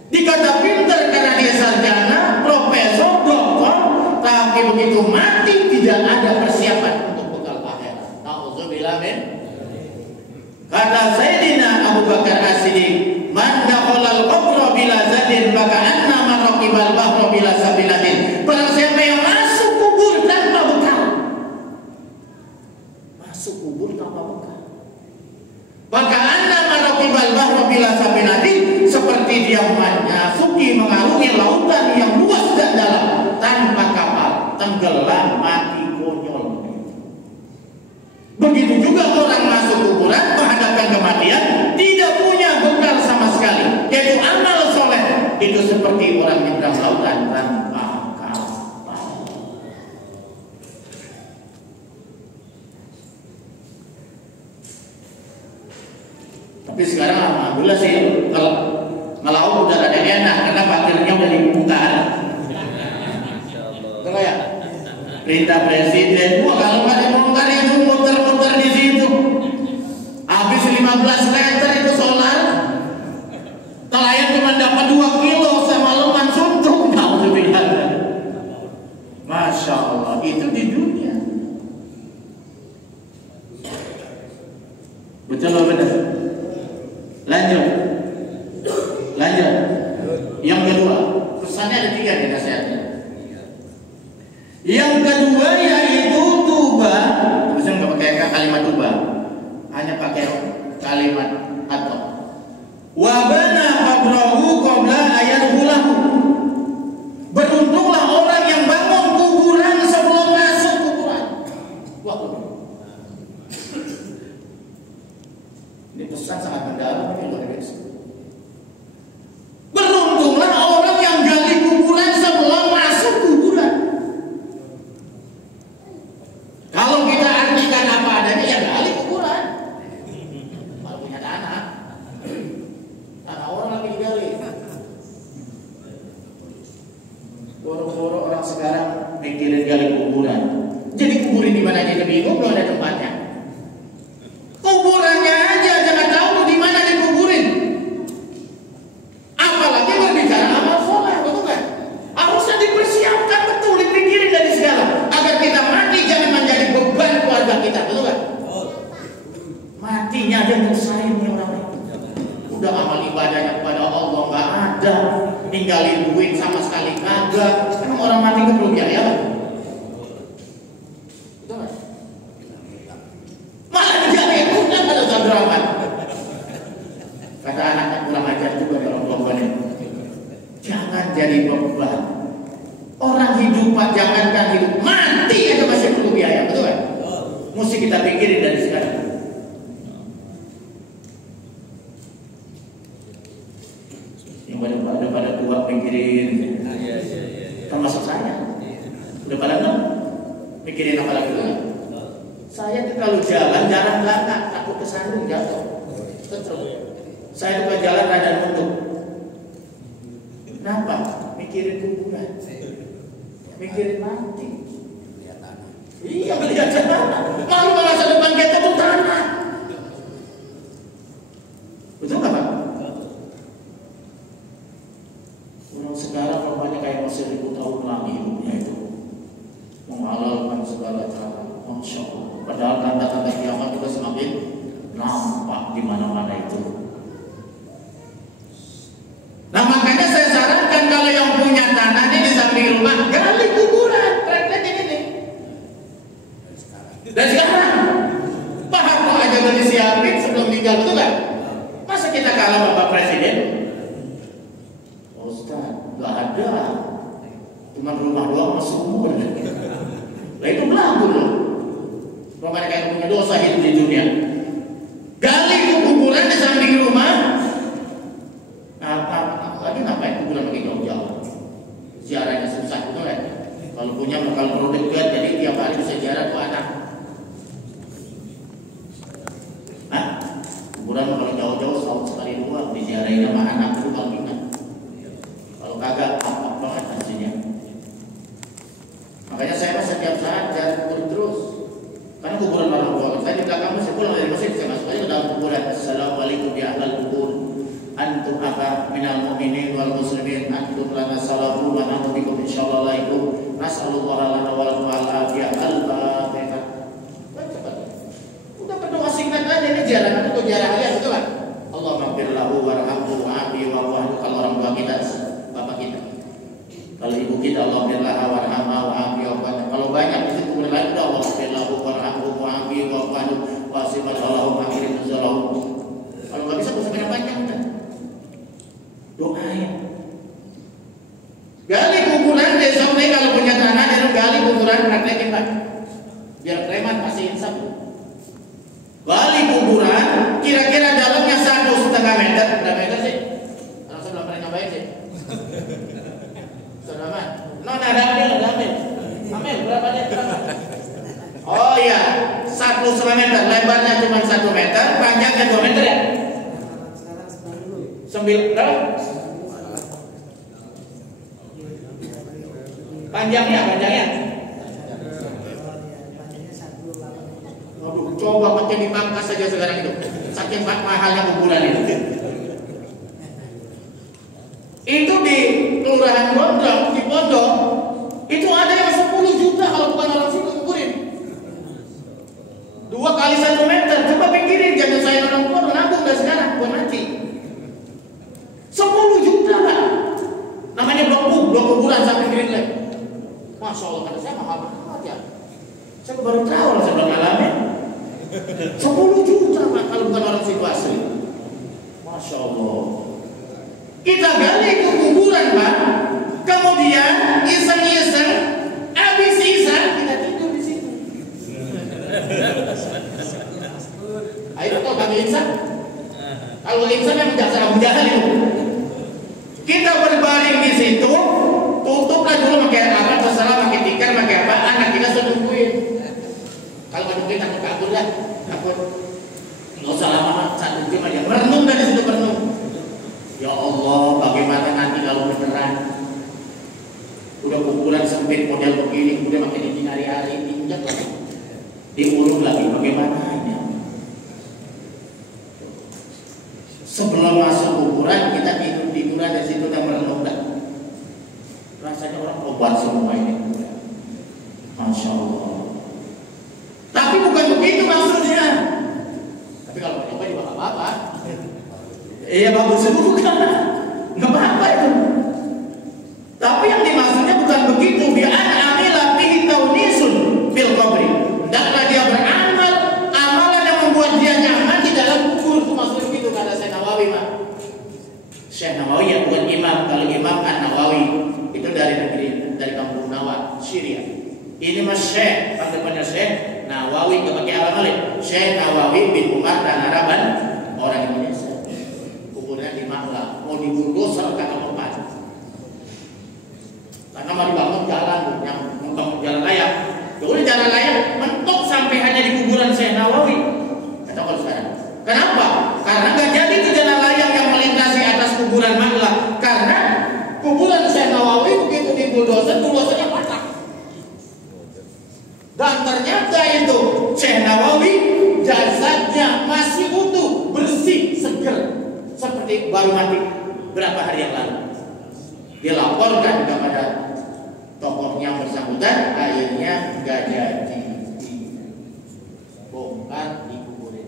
Dikata pintar karena dia sarjana, profesor, doktor, tapi begitu mati tidak ada persiapan untuk bekal akhirat. Nauzubillah min. Kata Sayyidina Abu Bakar As-Siddiq, man dakhalal qabra bila zadin maka anna man raqibal bahra bila sabilatin. Barang siapa yang masuk kubur tanpa bekal, masuk kubur tanpa bekal, maka anna man raqibal bahra bila sabilatin, seperti dia memasuki mengarungi lautan yang luas dan dalam tanpa kapal, tenggelam, mati, konyol. Begitu juga orang masuk kuburan menghadapkan kematian tidak punya bekal sama sekali, yaitu amal soleh. Itu seperti orang nyebrang lautan tanpa kapal. Tapi sekarang alhamdulillah sih kalau ngelaut udah ada enak karena pasirnya udah dibongkar. Betul ya? Perintah presiden, wah kalau nggak dibongkar itu muter-muter di situ. Habis 15 meter itu solar, nelayan cuma dapat 2 kilo semalaman suntuk. Masya Allah, itu di dunia. Betul atau benar? Lanjut. Yang kedua, pesannya ada 3 nih nasihatnya. Yang kedua yaitu tuba. Bisa nggak pakai kalimat tuba, hanya pakai kalimat atau wabana qabrahu qabla ayadhulahu. Beruntunglah orang yang bangun kuburan sebelum masuk kuburan. Wah, ini pesan sangat mendalam ini luar biasa. Beruntunglah orang yang gali kuburan sebelum masuk kuburan. Kalau kita artikan apa adanya, ya gali kuburan. Kalau punya tanah orang lagi digali. Boro-boro orang sekarang mikirin gali kuburan. Jadi kuburin di mana aja bingung, belum ada tempatnya. Kuburannya aja jangan tahu di mana dikuburin. Apalagi berbicara amal soleh, betul kan? Harusnya dipersiapkan betul, dipikirin dari segala agar kita mati jangan menjadi beban keluarga kita, betul kan? Matinya dia nyusahin nih orang itu. Udah amal ibadahnya kepada Allah nggak ada, ninggalin duit sama sekali kagak. Emang orang mati itu belum biaya kan? Betul kan? Malah dijadiin punya pada sadraman. Kata anaknya kurang ajar juga orang tuanya. Jangan jadi beban. hidup, jangankan hidup, mati aja masih perlu biaya, betul kan? Mesti kita pikirin dari sekarang. Yang pada tua pikirin, termasuk saya. Udah pada enggak pikirin apa lagi tuh? Saya tuh kalau jalan jarang banget, takut kesandung jatuh. Saya tuh jalan rada nunduk. Kenapa? Mikirin kuburan, mikirin mati. Iya, melihat tanah. Malu masa depan kita tuh tanah. Betul nggak Pak? Orang sekarang rupanya kayak masih 1000 tahun lagi hidupnya itu, menghalalkan segala cara. Masya Allah. Padahal tanda-tanda kiamat juga semakin nampak di mana-mana itu. Nah makanya saya sarankan kalau yang punya tanah ini di samping rumah, gali kuburan, praktekin ini. Dan sekarang, paha aja udah disiapin sebelum tinggal, betul kan? Masa kita kalah Bapak Presiden? Ustaz, nggak ada. Cuma rumah doang sama sumur. Lah itu belagu loh. Makanya kayak punya dosa hidup di dunia. Gali kuburan di samping rumah. Lagi ngapain kuburan lagi jauh-jauh? Ziarahnya susah betul kan? Kalau punya bakal produk jadi tiap hari bisa ziarah ke anak. Hah? Kuburan kalau jauh-jauh setahun sekali doang diziarahin sama anak itu kalau ingat. Kalau kagak apa banget hasilnya. Makanya saya setiap saat jalan kubur terus. Karena kuburan orang tua saya di belakang masih pulang dari masjid, saya masuk aja ke dalam kuburan. Assalamualaikum ya ahlal kubur. Antum apa minal mu'minin wal muslimin, antum lana salamu wa nahnu bikum insyaallah alaikum. Nas'alullah lana wa lakum al-afiyah al-fatihah. Udah berdoa singkat aja ini jalan itu jarang lihat betul kan? Allah maghfir lahu warhamhu wa'afi wa'fu kalau orang tua kita, bapak kita. Kalau ibu kita Allah maghfir lahu warhamha wa'afi wa'fu. Kalau banyak di situ berlalu Allah maghfir lahu warhamhu wa'afi wa'fu wasifat Allahumma akhirin nuzulahu. Kalau enggak bisa usah panjang udah. Doain. Gali kuburan besok nih kalau punya tanah jangan gali kuburan praktekin Pak. Biar preman pasti insaf. Gali kuburan kira-kira dalamnya 1,5 meter. Berapa meter sih? Orang saya belum pernah nyobain sih. Saudara, non ada ambil. Ambil berapa deh? Oh iya, 1,5 meter. Lebarnya cuma 1 meter, panjangnya 2 meter ya. 9 berapa? Panjangnya. Waduh, coba pakai dipangkas saja sekarang itu. Saking mahalnya kuburan itu. Itu di Kelurahan Gondang, di Pondok, itu ada yang 10 juta kalau bukan orang situ kuburin. 2 kali 1 meter. Coba pikirin, jangan saya orang tua nabung dari sekarang buat nanti. 10 juta Pak. Namanya blok kuburan sampai Greenland. Masya Allah, kata saya mahal banget ya. Saya baru tahu lah, saya belum ngalamin. 10 juta Pak kalau bukan orang situ asli. Masya Allah. Kita gali ke kuburan Pak. Kemudian iseng-iseng, habis iseng kita tidur di situ. Ayo kau kami insan. Kalau insan yang menjasa Abu Jahal itu. Kita berbaring di situ, tutuplah dulu pakai apa, terserah pakai tikar, pakai apa, anak kita sudah nungguin. Kalau nungguin takut kabur lah, takut. Nggak usah lama, 1 jam aja. Merenung dari situ merenung. Ya Allah, bagaimana nanti kalau beneran? Udah kuburan sempit model begini, udah makin tinggi hari-hari, diinjak lagi, diurut lagi, bagaimana ini? Sebelum masuk kuburan kita tiduran di situ dan merenung dah. Rasanya orang obat semua ini. Masya Allah. Tapi bukan begitu maksudnya. Tapi kalau coba juga nggak apa-apa. Iya bagus itu bukan. Nggak apa-apa itu. Tapi yang dimaksudnya bukan begitu. Bi'an amila bihi taunisun bil qabri. Hendaklah dia beramal amalan yang membuat dia nyaman di dalam kubur. Itu maksudnya begitu kata Syekh Nawawi Pak. Syekh Nawawi ya bukan imam. Kalau imam kan Nawawi itu dari negeri, dari kampung Nawa. Syria. Ini mas Syekh, panggilannya Syekh Nawawi, nggak pakai Arab kali. Syekh Nawawi bin Umar dan Araban, orang Indonesia. Kuburnya di Makla, mau dibulldozer kata tempat. Karena mau dibangun jalan, yang membangun jalan layak. Jadi jalan layak mentok sampai hanya di kuburan Syekh Nawawi. Kata kalau sekarang. Kenapa? Karena nggak jadi itu jalan layak yang melintasi atas kuburan Makla. Karena kuburan Syekh Nawawi begitu dibulldozer, bulldozernya patah. Dan ternyata itu Syekh Nawawi jasadnya masih utuh, bersih, seger, seperti baru mati berapa hari yang lalu. Dilaporkan kepada tokohnya bersangkutan, akhirnya nggak jadi dibongkar, dikuburin.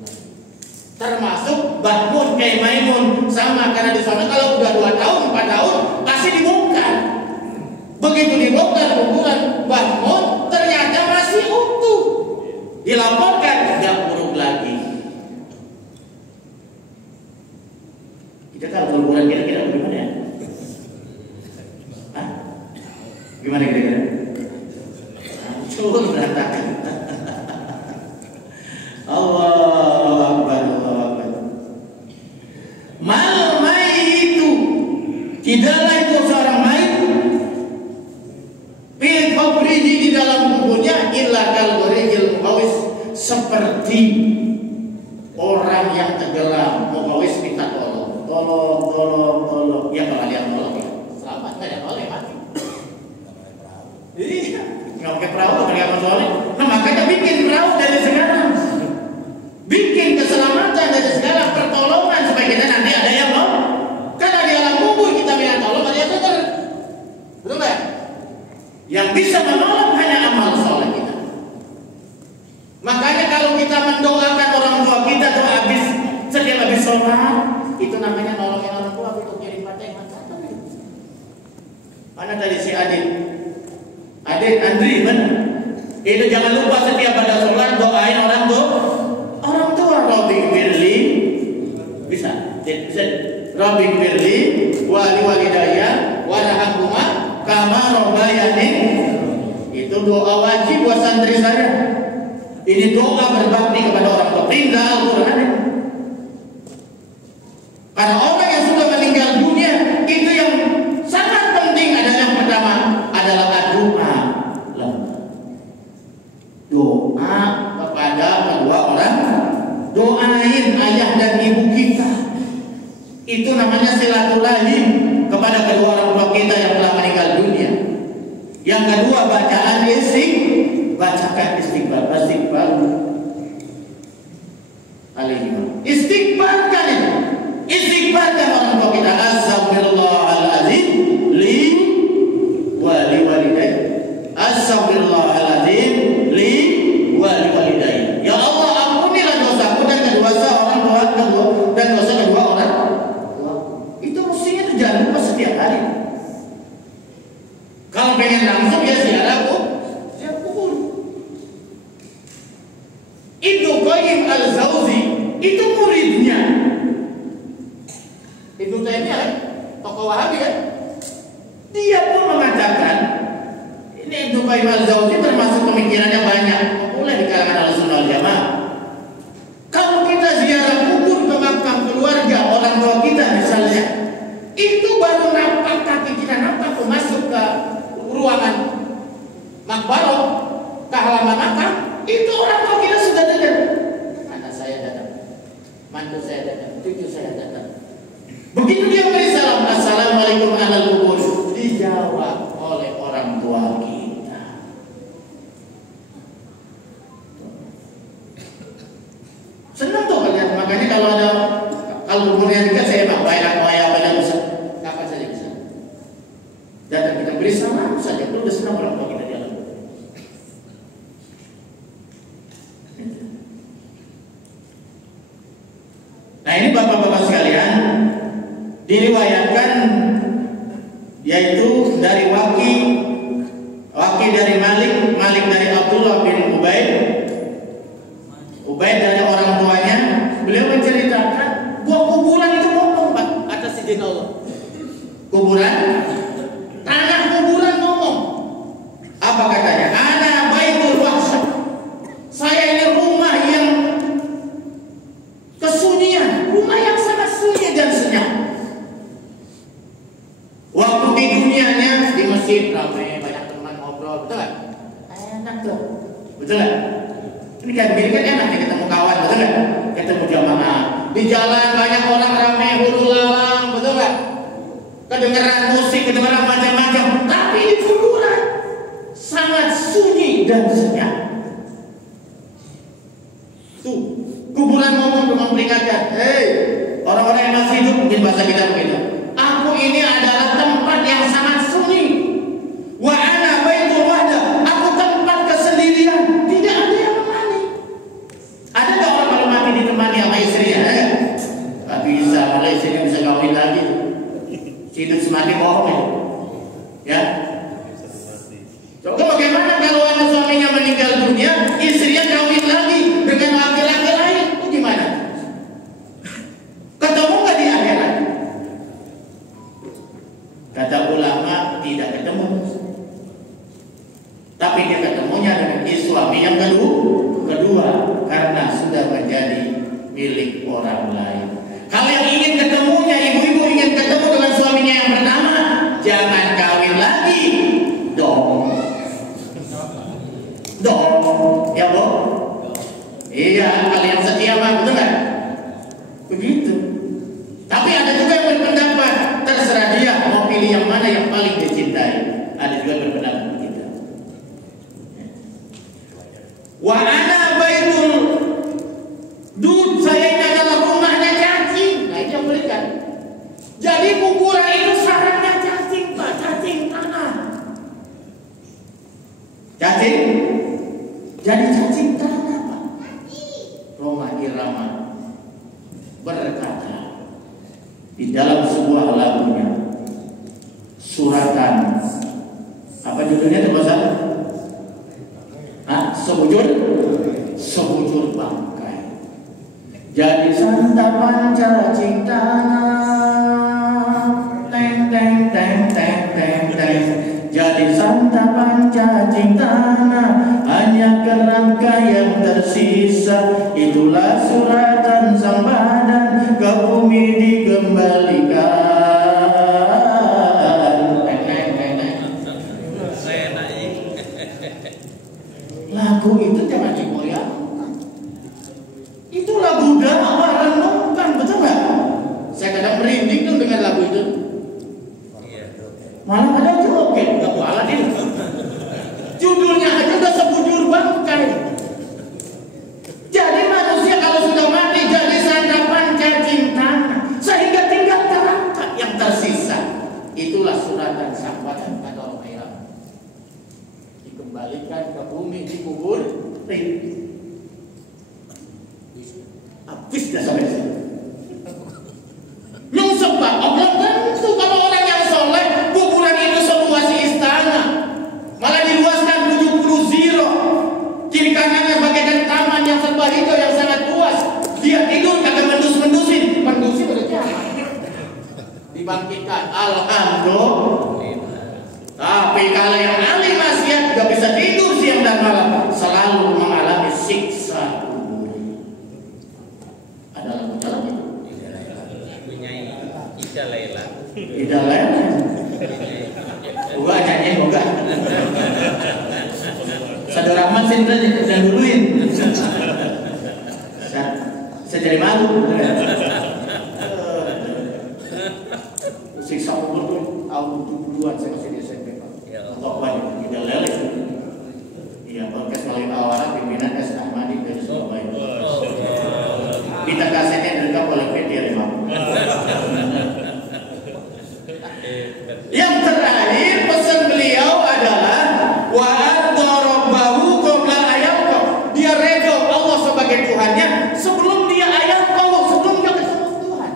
Termasuk Mbah Mun, Kyai Maimun sama, karena di sana kalau udah 2 tahun, 4 tahun pasti dibongkar. Begitu dibongkar kuburan Mbah Mun, ternyata masih utuh. Dilaporkan, nggak buruk lagi. Kita kalau kuburan kira-kira bagaimana ya? Hah? Gimana kira-kira? Hancur berantakan. Allahu Akbar, Allahu Akbar. Mal itu tidaklah itu seorang mayit fi qabrihi, di dalam kuburnya, illa kal gharijil mughawis, seperti orang yang tenggelam. Mughawis minta tolong, tolong. Ya kalau dia tolong ya selamat, nggak ada tolong mati. Iya, nggak pakai perahu, pakai apa soalnya? Nah makanya bikin perahu dari sekarang, bikin keselamatan dari segala pertolongan supaya kita nanti ada yang mau. Karena di alam kubur kita minta tolong, ada yang dengar, betul nggak? Yang bisa menolong hanya amal soleh kita. Makanya kalau kita mendoakan orang tua kita tuh setiap habis sholat, itu namanya nolongin orang tua, itu kirim Fatihah. Mana tadi si Adit Andri, benar? Itu jangan lupa setiap pada sholat doain orang tua. Rabbi firli, bisa. Rabbi firli wali walidaya warhamhuma kama rabbayani. Itu doa wajib buat santri saya. Ini doa berbakti kepada orang tua. Perintah Al-Quran. Karena orang yang sudah meninggal dunia, itu yang sangat penting adalah yang pertama adalah doa. Doa kepada kedua orang. Doain ayah dan ibu kita. Itu namanya silaturahim kepada kedua orang tua kita yang telah meninggal dunia. Yang kedua, bacaan bacakan istighfar. Istighfarkan itu. Istighfarkan orang tua kita. Astaghfirullahaladzim li wali walidayya. Astaghfirullahaladzim li wali walidayya. Ya Allah, ampunilah dosaku dan dosa orang tua dan dosa kedua orang. Itu mestinya jangan lupa setiap hari. Kalau pengen langsung ya ziarah kubur. Ibnu Qayyim al-Jauzi itu muridnya Ibnu Taimiyah, tokoh Wahabi kan? Dia pun mengatakan, ini Ibnu Qayyim al-Jauzi termasuk pemikirannya banyak, populer di kalangan Ahlussunnah wal Jamaah. Kalau kita ziarah kubur ke makam keluarga orang tua kita misalnya, itu baru nampak kaki kita nampak masuk ke ruangan makbarah, ke halaman makam, itu orang tua kita sudah datang. Anak saya datang, mantu saya datang, cucu saya datang. Begitu dia beri salam, assalamualaikum alal kubur, dijawab oleh orang tua kita. Senang tuh kalian. Makanya kalau kuburnya dekat, saya pak banyak bisa, kapan saja bisa. Datang kita beri salam saja, itu udah senang orang tua kita di alam. Nah ini bapak-bapak sekalian, diriwayatkan yaitu dari Waki dari Malik dari Abdullah bin Ubaid dari orang tuanya. Beliau menceritakan bahwa kuburan itu ngomong, Pak, atas izin Allah. Tanah kuburan ngomong. Apa masjid ramai, banyak teman ngobrol, betul nggak? Enak tuh, betul nggak? Ini kayak begini kan enak nih ketemu kawan, betul nggak? Ketemu jamaah di jalan banyak orang ramai, huru lalang, betul nggak? Kedengeran musik, kedengeran macam-macam, tapi di kuburan sangat sunyi dan senyap. Tuh, kuburan ngomong memperingatkan, hei orang-orang yang masih hidup, mungkin bahasa kita begitu. Aku ini adalah tempat yang sangat sunyi. Wa ana baitul wahda. Aku tempat kesendirian. Tidak ada yang menemani. Ada nggak orang kalau mati ditemani sama istrinya? Gak bisa, kalau istrinya bisa kawin lagi. Hidup semati bohong ya. Coba bagaimana kalau ada suaminya meninggal dunia, istrinya kawin lagi dengan laki-laki lain? Itu gimana? Ketemu nggak di akhirat? Kata ulama tidak ketemu. Tapi dia ketemunya dengan suami yang kedua karena sudah menjadi milik orang lain. Kalau yang ingin ketemunya, ibu-ibu ingin ketemu dengan suaminya yang pertama, jangan kawin lagi. Dong, ya Bu? Iya, kalian setia mah, betul nggak? Begitu. Tapi ada juga yang berpendapat terserah dia mau pilih yang mana yang paling dicintai. Ada juga berpendapat begitu. Wa ana baitul dud, saya ini adalah rumahnya cacing. Nah itu yang berikan. Jadi kuburan itu sarangnya cacing, Pak, cacing tanah. Cacing? Jadi cacing tanah, Pak. Roma Irama berkata di dalam sebuah lagunya, suratan, apa judulnya itu bahasa? Sebujur bangkai. Jadi santapan cacing tanah, teng teng teng teng teng teng. Jadi santapan cacing tanah, hanya kerangka yang tersisa. Itulah suratan sang badan, ke bumi dikembalikan. Lagu itu jangan digoyangkan. Itu lagu dakwah, renungkan, betul nggak? Saya kadang merinding tuh dengan lagu itu. Malah ada joget, nggak kualat ini. Judulnya aja udah sebujur bangkai. Jadi manusia kalau sudah mati jadi santapan cacing tanah, sehingga tinggal kerangka yang tersisa. Itulah suratan sang badan, kata orang Arab. Dikembalikan ke bumi, dikubur. Habis dah sampai sini. Yang sebab Allah tentu kalau orang yang soleh, kuburan itu seluas istana, malah diluaskan 70 ziro. Kiri kanannya bagaikan taman yang serba hijau yang sangat luas. Dia tidur kagak mendus-mendusin, berarti apa? Dibangkitkan, alhamdulillah. Tapi kalau yang ahli maksiat gak bisa tidur siang dan malam, selalu mengalami siksa kubur. Ada lagu dalam itu? Tidak lain. Bukan nyanyi, bukan. Sadar Rahman saya duluin. Saya jadi malu. Siksa kubur tuh tahun 70-an saya masih di SMP, Pak. Atau banyak tidak lele. Iya, podcast melalui tawaran pimpinan S. Ahmadi dari Surabaya. Kita kasetnya direkam oleh Media 5. Yang terakhir pesan beliau adalah wa ad-darabahu qabla ayaqah. Dia redha Allah sebagai Tuhannya sebelum dia ayaqah, sebelum dia ketemu Tuhan.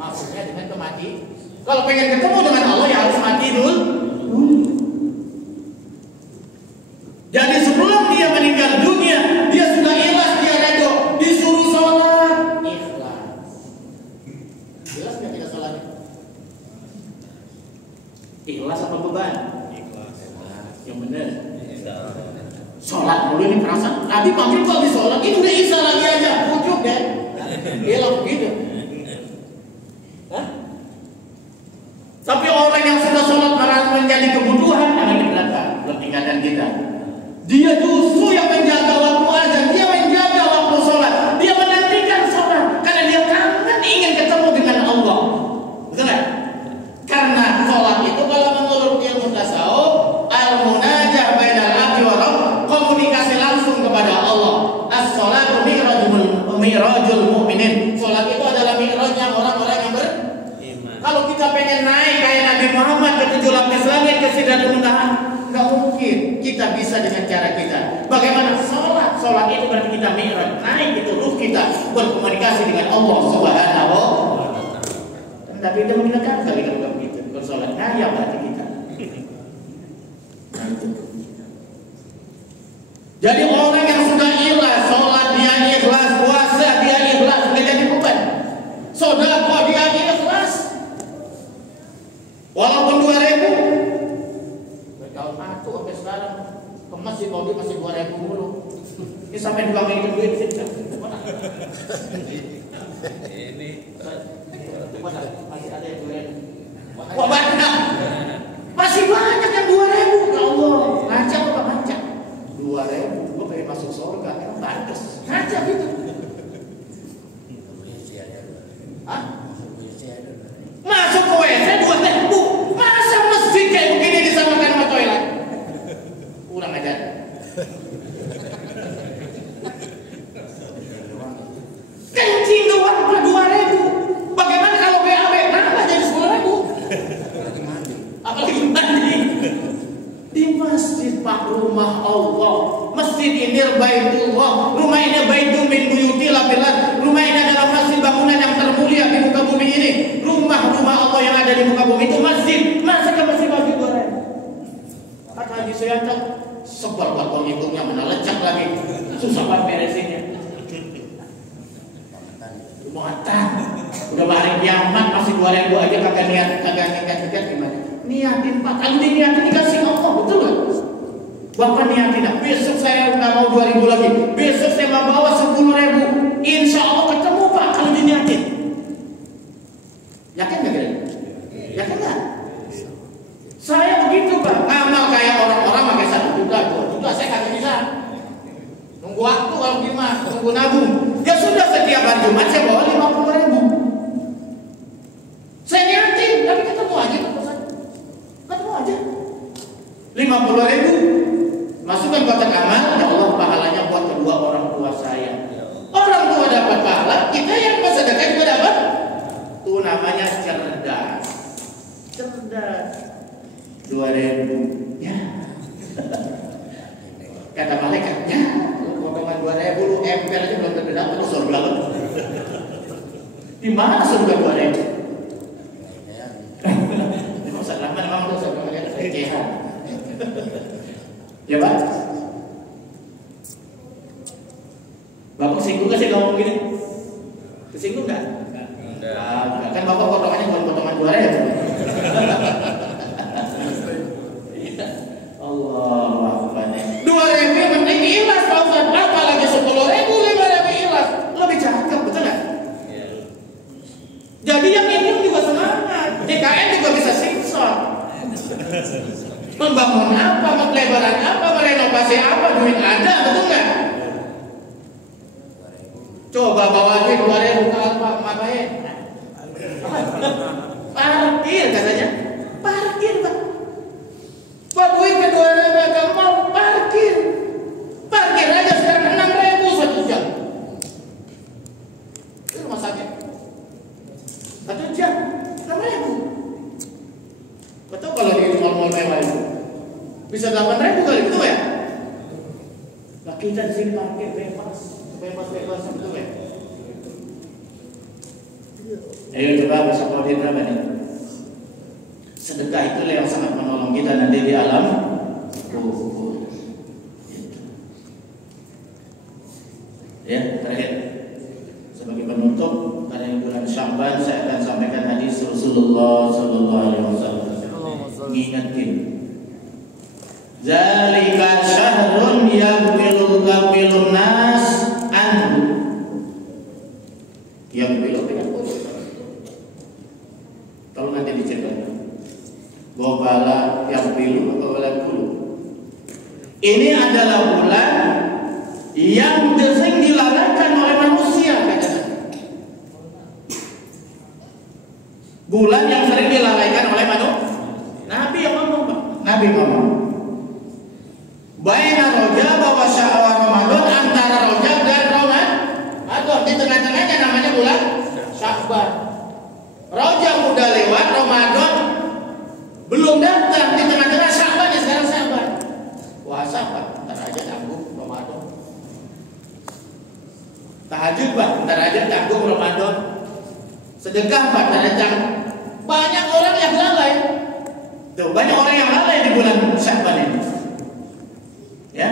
Maksudnya dengan kemati. Kalau pengen ketemu dengan Allah ya harus mati dulu. Jadi sebelum dia meninggal dunia, dia sudah ikhlas, dia redha, disuruh sholat, ikhlas. Jelas nggak kita sholat? Ikhlas apa beban? Ikhlas. Yang benar. Sholat dulu ini perasaan. Tadi pagi kalau di sholat ini udah isya lagi aja, ujuk deh. Dia lah begitu. Hah? Tapi orang yang sudah sholat malah menjadi kebutuhan, bertingkatan kita. Dia justru yang menjaga waktu azan, dia menjaga waktu sholat, dia menantikan sholat karena dia kangen ingin ketemu dengan Allah. Betul nggak? Karena sholat itu kalau menurut ilmu tasawuf, al-munajah bainal abdi wa rabb, komunikasi langsung kepada Allah. As-sholatu mi'rajul mu'minin. Sholat itu adalah mi'rajnya orang-orang yang beriman. Kalau kita pengen naik kayak Nabi Muhammad ke 7 lapis langit ke Sidratul Muntaha, nggak mungkin kita bisa dengan cara kita. Bagaimana sholat? Sholat itu berarti kita mi'raj, naik itu ruh kita berkomunikasi dengan Allah Subhanahu wa ta'ala. Tapi itu menggunakan kali kalau begitu. Bersolat ngayap hati kita. Nah, itu. Jadi orang yang sudah ikhlas, sholat dia ikhlas, puasa dia ikhlas, nggak jadi beban. Sedekah dia ikhlas. Walaupun 2.000. Tahun aku sampai sekarang ke masjid kalau dia masih 2.000 mulu. Ini sampai 2 minggu duit sih. Ini masih ada yang 2.000. Wah banyak. Masih banyak yang 2.000. Ya Allah, ngaca apa ngaca? 2.000, gue pengen masuk surga, emang bagus. Ngaca gitu. Hah? Masuk ke WC 2.000. Masa masjid kayak begini disamakan sama toilet? Kurang ajar. Kencing doang 2.000. Bagaimana kalau BAB? Nambah jadi 10.000. Apalagi mandi. Di masjid Pak, rumah Allah. Masjid ini Baitullah. Rumah ini Baitul min buyutillah billah. Rumah ini adalah masjid, bangunan yang termulia di muka bumi ini. Rumah-rumah Allah yang ada di muka bumi itu masjid. Masa ke masjid bagi 2.000? Kata Haji Suyanto, sebab buat penghitungnya mana lecak lagi. Susah banget beresinnya. Muatan. Udah hari kiamat masih 2.000 aja kagak niat gimana? Niatin Pak, kalau diniatin dikasih Allah, betul nggak? Bapak niatin, besok saya nggak mau 2.000 lagi, besok saya mau bawa 10.000, insya Allah ketemu Pak kalau diniatin. Yakin nggak kira? Yakin nggak? Saya begitu Pak, amal kayak orang-orang pakai 1 juta, 2 juta, saya kagak bisa. Nunggu waktu kalau gimana, nunggu nabung. Ya sudah, setiap hari Jumat saya bawa 50.000. Saya niatin, tapi ketemu aja. Ketemu aja 50.000. Masukkan kotak amal, ya Allah pahalanya buat kedua orang tua saya. Orang tua dapat pahala, kita yang bersedekah juga dapat. Itu namanya cerdas. Cerdas. 2.000. Ya. Kata malaikat, ya. Potongan 2.000 lu emper aja belum tentu dapat lu surga lu. Di mana surga 2.000? Memang dosa pelecehan. Ya Pak? Bapak singgung gak sih ngomong gini? Kesinggung gak? Enggak. Kan Bapak potongannya bukan potongan 2.000. Allah Akbar. 2.000 penting ikhlas Pak Ustaz. Apalagi 10.000, 5.000 ikhlas. Lebih cakep, betul gak? Jadi yang ini juga semangat. DKN juga bisa siksa. Membangun apa, melebaran apa, merenovasi apa, duit ada, betul nggak? Coba bawa duit 2.000 ke apa, ngapain? Parkir katanya, parkir Pak. Buat duit ke 2.000 agak mau parkir. Parkir aja sekarang 6.000 1 jam. Itu rumah sakit 1 jam 6.000. Betul kalau di mal-mal mewah itu bisa 8.000 kali, betul ya? Nah kita di sini parkir bebas betul ya? Ayo coba besok kalau dia berapa nih? Sedekah itulah yang sangat menolong kita nanti di alam kubur. Ya, terakhir sebagai penutup karena bulan Sya'ban saya akan sampaikan hadis Rasulullah sallallahu alaihi wasallam. Ingatin zalika syahrun yaghfirul nas anhu. Yang belum dengan kalau nanti diceritakan gobala yang bilu atau bala kulu Ini adalah bulan yang sering dilalaikan oleh manusia, katanya. Bulan yang sering dilalaikan oleh manusia. Nabi yang ngomong, Pak. Nabi ngomong. Baina Rajab wa Sya'ban Ramadan, antara Rajab dan Ramadan. Atau di tengah-tengahnya namanya bulan Sya'ban. Rajab udah lewat, Ramadan belum datang, di tengah-tengah Sya'ban ya sekarang Sya'ban. Puasa Pak, ntar aja tanggung Ramadan. Tahajud Pak, ntar aja tanggung Ramadan. Sedekah Pak, ntar aja tanggung. Banyak orang yang lalai. Tuh, banyak orang yang lalai di bulan Sya'ban ini. Ya.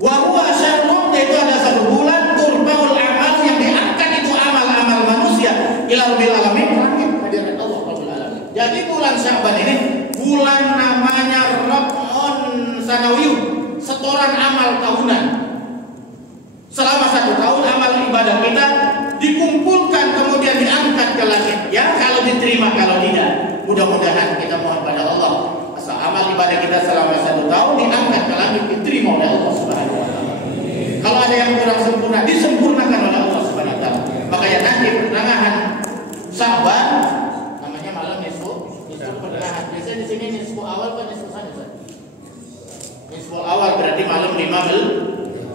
Wa huwa syahrun, itu ada satu bulan turbaul amal yang diangkat itu amal-amal manusia ila rabbil alamin, langit hadirat Allah rabbil alamin. Jadi bulan Sya'ban ini bulan namanya Ramadan Sanawiyun, setoran amal tahunan. Selama 1 tahun amal ibadah kita dikumpulkan kemudian diangkat ke langit. Ya, kalau diterima, kalau tidak, mudah-mudahan kita mohon pada Allah asal amal ibadah kita selama 1 tahun diangkat ke langit, diterima oleh Allah Subhanahu wa taala. Kalau ada yang kurang sempurna, disempurnakan oleh Allah Subhanahu wa taala. Makanya nanti pertengahan Sya'ban namanya malam nisfu pertengahan. Biasanya di sini nisfu awal atau nisfu sana? Nisfu awal berarti malam 15.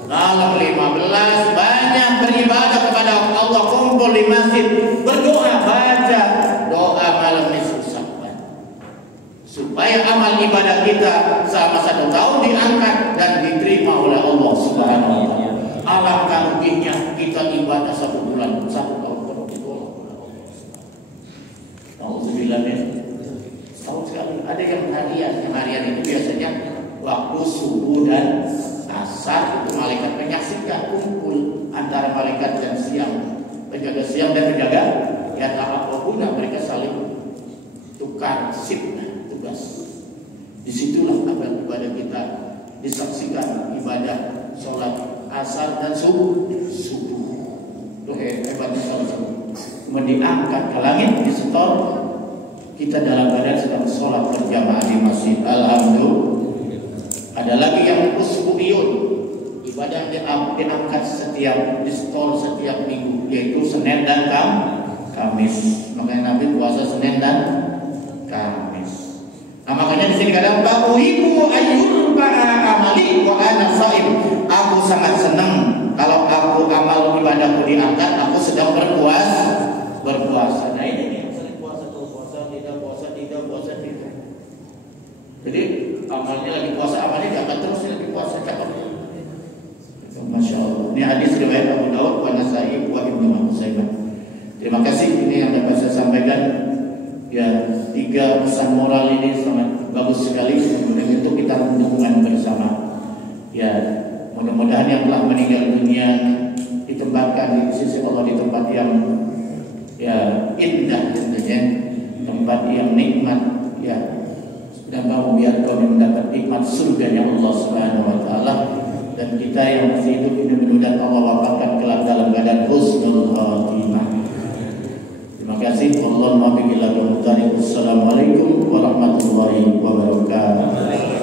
Malam 15 banyak beribadah kepada Allah, kumpul di masjid, berdoa, baca doa malam nisfu Sya'ban, supaya amal ibadah kita selama 1 tahun diangkat dan diterima oleh Allah Subhanahu wa taala. Alangkah ruginya kita ibadah 1 bulan, 1 tahun penuh ditolak oleh Allah. Alhamdulillah ya. Tahun sekali ada yang harian itu biasanya waktu subuh dan asar itu malaikat menyaksikan kumpul antara malaikat dan siang, penjaga siang dan penjaga ya ta'aqabuna, mereka saling tukar shift tugas. Disitulah amal ibadah kita disaksikan, ibadah sholat asar dan subuh. Hebatnya sholat subuh. Kemudian diangkat ke langit, disetor, kita dalam keadaan sedang sholat berjamaah di masjid. Alhamdulillah. Ada lagi yang usbu'iyun, ibadah yang diangkat setiap, disetor setiap minggu, yaitu Senin dan Kamis. Makanya Nabi puasa Senin dan Kamis. Nah, makanya di sini kadang ba'uhibu ayyurba'a amali wa ana sha'im. Aku sangat senang kalau aku amal ibadahku diangkat, aku sedang berpuasa. Nah ini nih, sering puasa tidak. Jadi amalnya lagi puasa, amalnya diangkat terus, lagi puasa cakap. Masya Allah. Ini hadis riwayat Abu Dawud wa Nasa'i wa Ibnu Majah. Terima kasih, ini yang dapat saya sampaikan. Ya, 3 pesan moral ini sangat bagus sekali. Kemudian itu kita dukungan bersama. Ya, mudah-mudahan yang telah meninggal dunia ditempatkan di sisi Allah di tempat yang ya indah tentunya, tempat yang nikmat ya. Dan kamu biar kau mendapat nikmat surganya Allah Subhanahu wa taala. Dan kita yang masih hidup ini mudah-mudahan Allah wafatkan kelak dalam keadaan husnul khatimah. Terima kasih. Assalamualaikum warahmatullahi wabarakatuh.